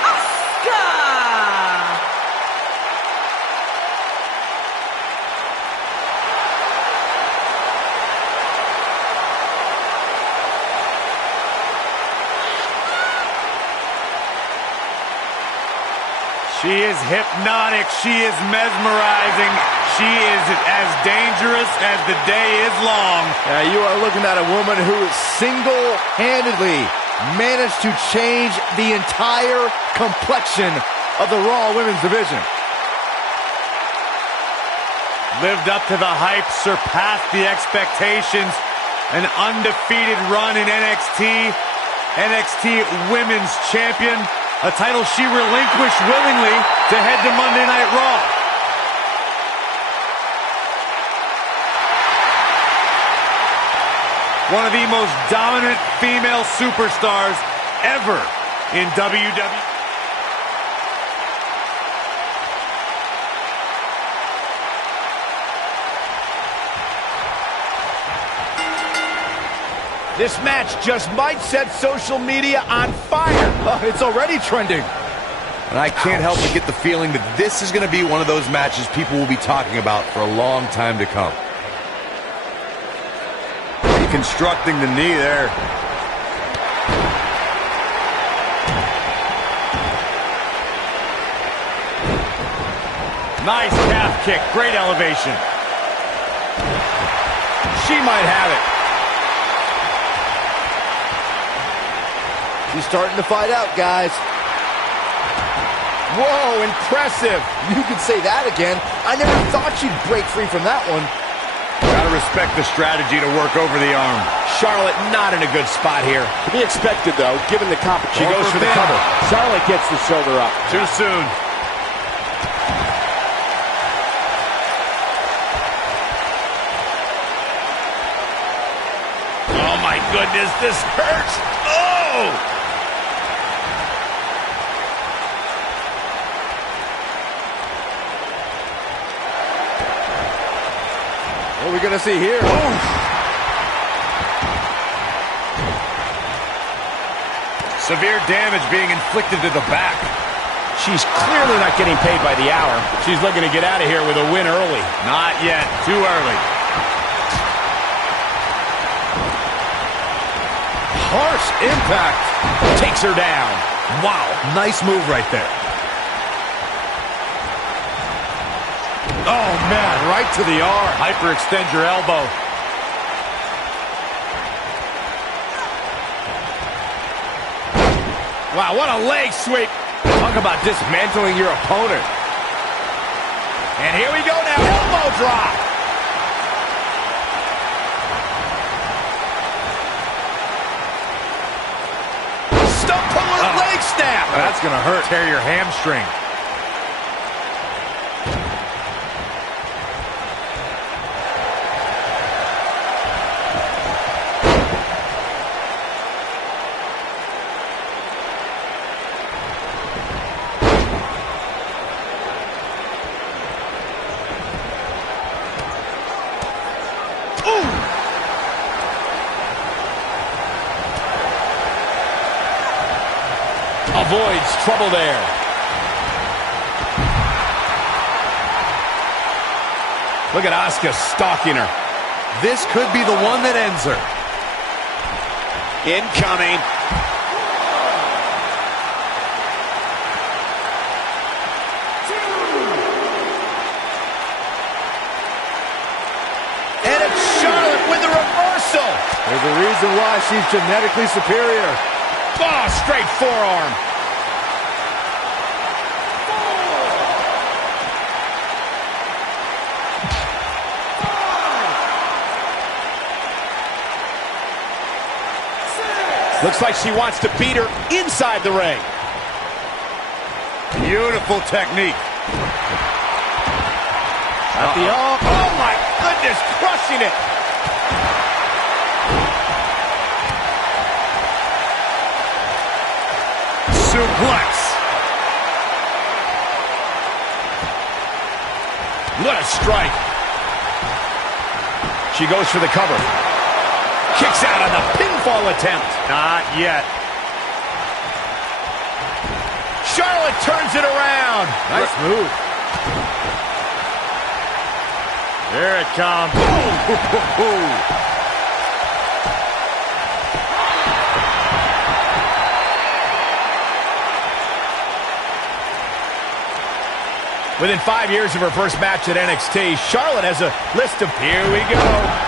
Asuka! She is hypnotic. She is mesmerizing. She is as dangerous as the day is long. You are looking at a woman who single-handedly managed to change the entire complexion of the Raw Women's Division. Lived up to the hype, surpassed the expectations. An undefeated run in NXT. NXT Women's Champion. A title she relinquished willingly to head to Monday Night Raw. One of the most dominant female superstars ever in WWE. This match just might set social media on fire. Oh, it's already trending. And I can't help but get the feeling that this is going to be one of those matches people will be talking about for a long time to come. Deconstructing the knee there. Nice calf kick, great elevation. She might have it. She's starting to fight out, guys. Whoa, impressive. You could say that again. I never thought she'd break free from that one. Gotta respect the strategy to work over the arm. Charlotte not in a good spot here. To be expected, though, given the competition. She goes for the cover. Charlotte gets the shoulder up. Too soon. Oh, my goodness, this hurts. Oh! What are we going to see here? Severe damage being inflicted to the back. She's clearly not getting paid by the hour. She's looking to get out of here with a win early. Not yet. Too early. Harsh impact. Takes her down. Wow, nice move right there. Oh, man, right to the arm. Hyperextend your elbow. Wow, what a leg sweep. Talk about dismantling your opponent. And here we go now. Elbow drop. Stump puller leg snap. That's going to hurt. Tear your hamstring. Avoids trouble there. Look at Asuka stalking her. This could be the one that ends her. Incoming. There's a reason why she's genetically superior. Oh, straight forearm. Looks like she wants to beat her inside the ring. Beautiful technique. At the arm. Oh, my goodness, crushing it. Suplex. What a strike. She goes for the cover. Kicks out on the pinfall attempt. Not yet. Charlotte turns it around. Nice move. There it comes. Within 5 years of her first match at NXT, Charlotte has a list of... Here we go.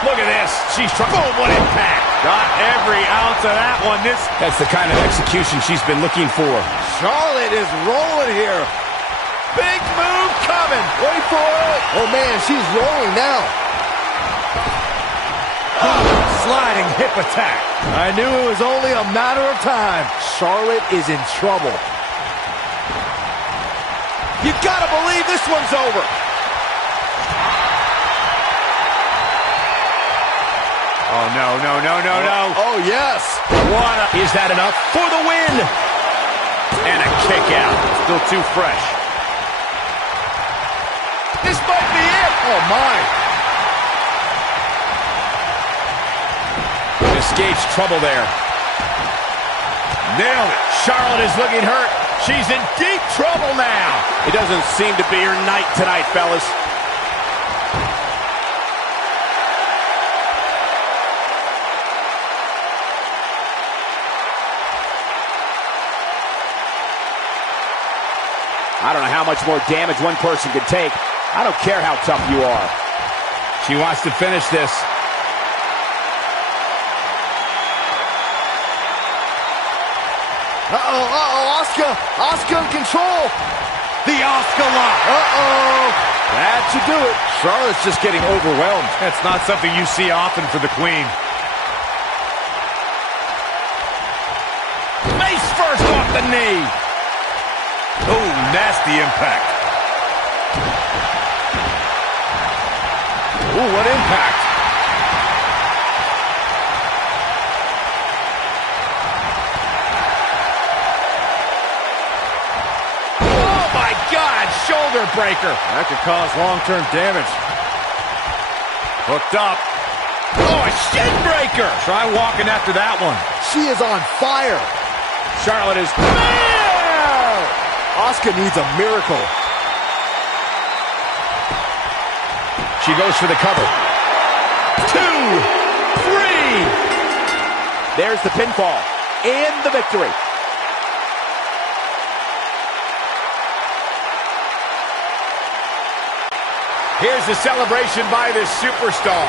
Look at this. She's trying... Boom, what impact. Got every ounce of that one. That's the kind of execution she's been looking for. Charlotte is rolling here. Big move coming. Wait for it. Oh, man, she's rolling now. Sliding hip attack. I knew it was only a matter of time. Charlotte is in trouble. You gotta believe this one's over. Oh, no. Oh, yes. Is that enough for the win? And a kick out. Still too fresh. This might be it. Oh, my. Escapes trouble there. Nailed it. Charlotte is looking hurt. She's in deep trouble now. It doesn't seem to be her night tonight, fellas. I don't know how much more damage one person can take. I don't care how tough you are. She wants to finish this. Asuka in control. The Asuka lock. That should do it. Charlotte's just getting overwhelmed. That's not something you see often for the Queen. Face first off the knee. Oh, nasty impact. Ooh, what impact. Shoulder breaker. That could cause long-term damage. Hooked up. Oh, a shin breaker. Try walking after that one. She is on fire. Charlotte is... Asuka needs a miracle. She goes for the cover. 2, 3. There's the pinfall and the victory. Here's the celebration by this superstar.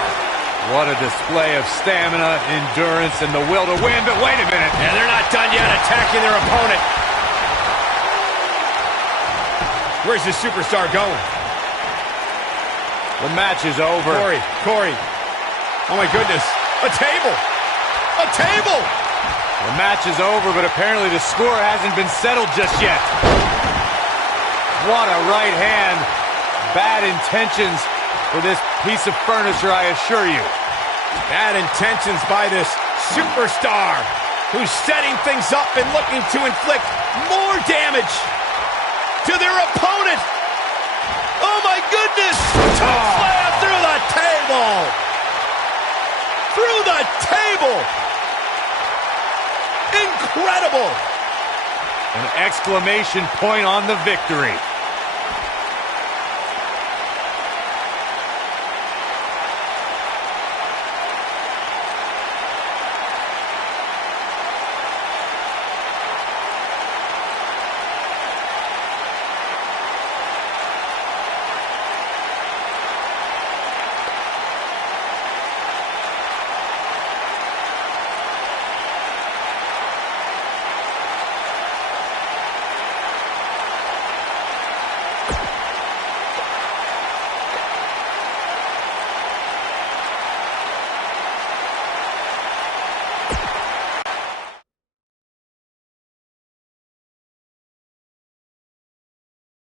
What a display of stamina, endurance, and the will to win. But wait a minute. And they're not done yet attacking their opponent. Where's the superstar going? The match is over. Corey. Oh, my goodness. A table. A table. The match is over, but apparently the score hasn't been settled just yet. What a right hand. Bad intentions for this piece of furniture, I assure you. Bad intentions by this superstar who's setting things up and looking to inflict more damage to their opponent. Oh, my goodness. Slam through the table. Through the table. Incredible. An exclamation point on the victory.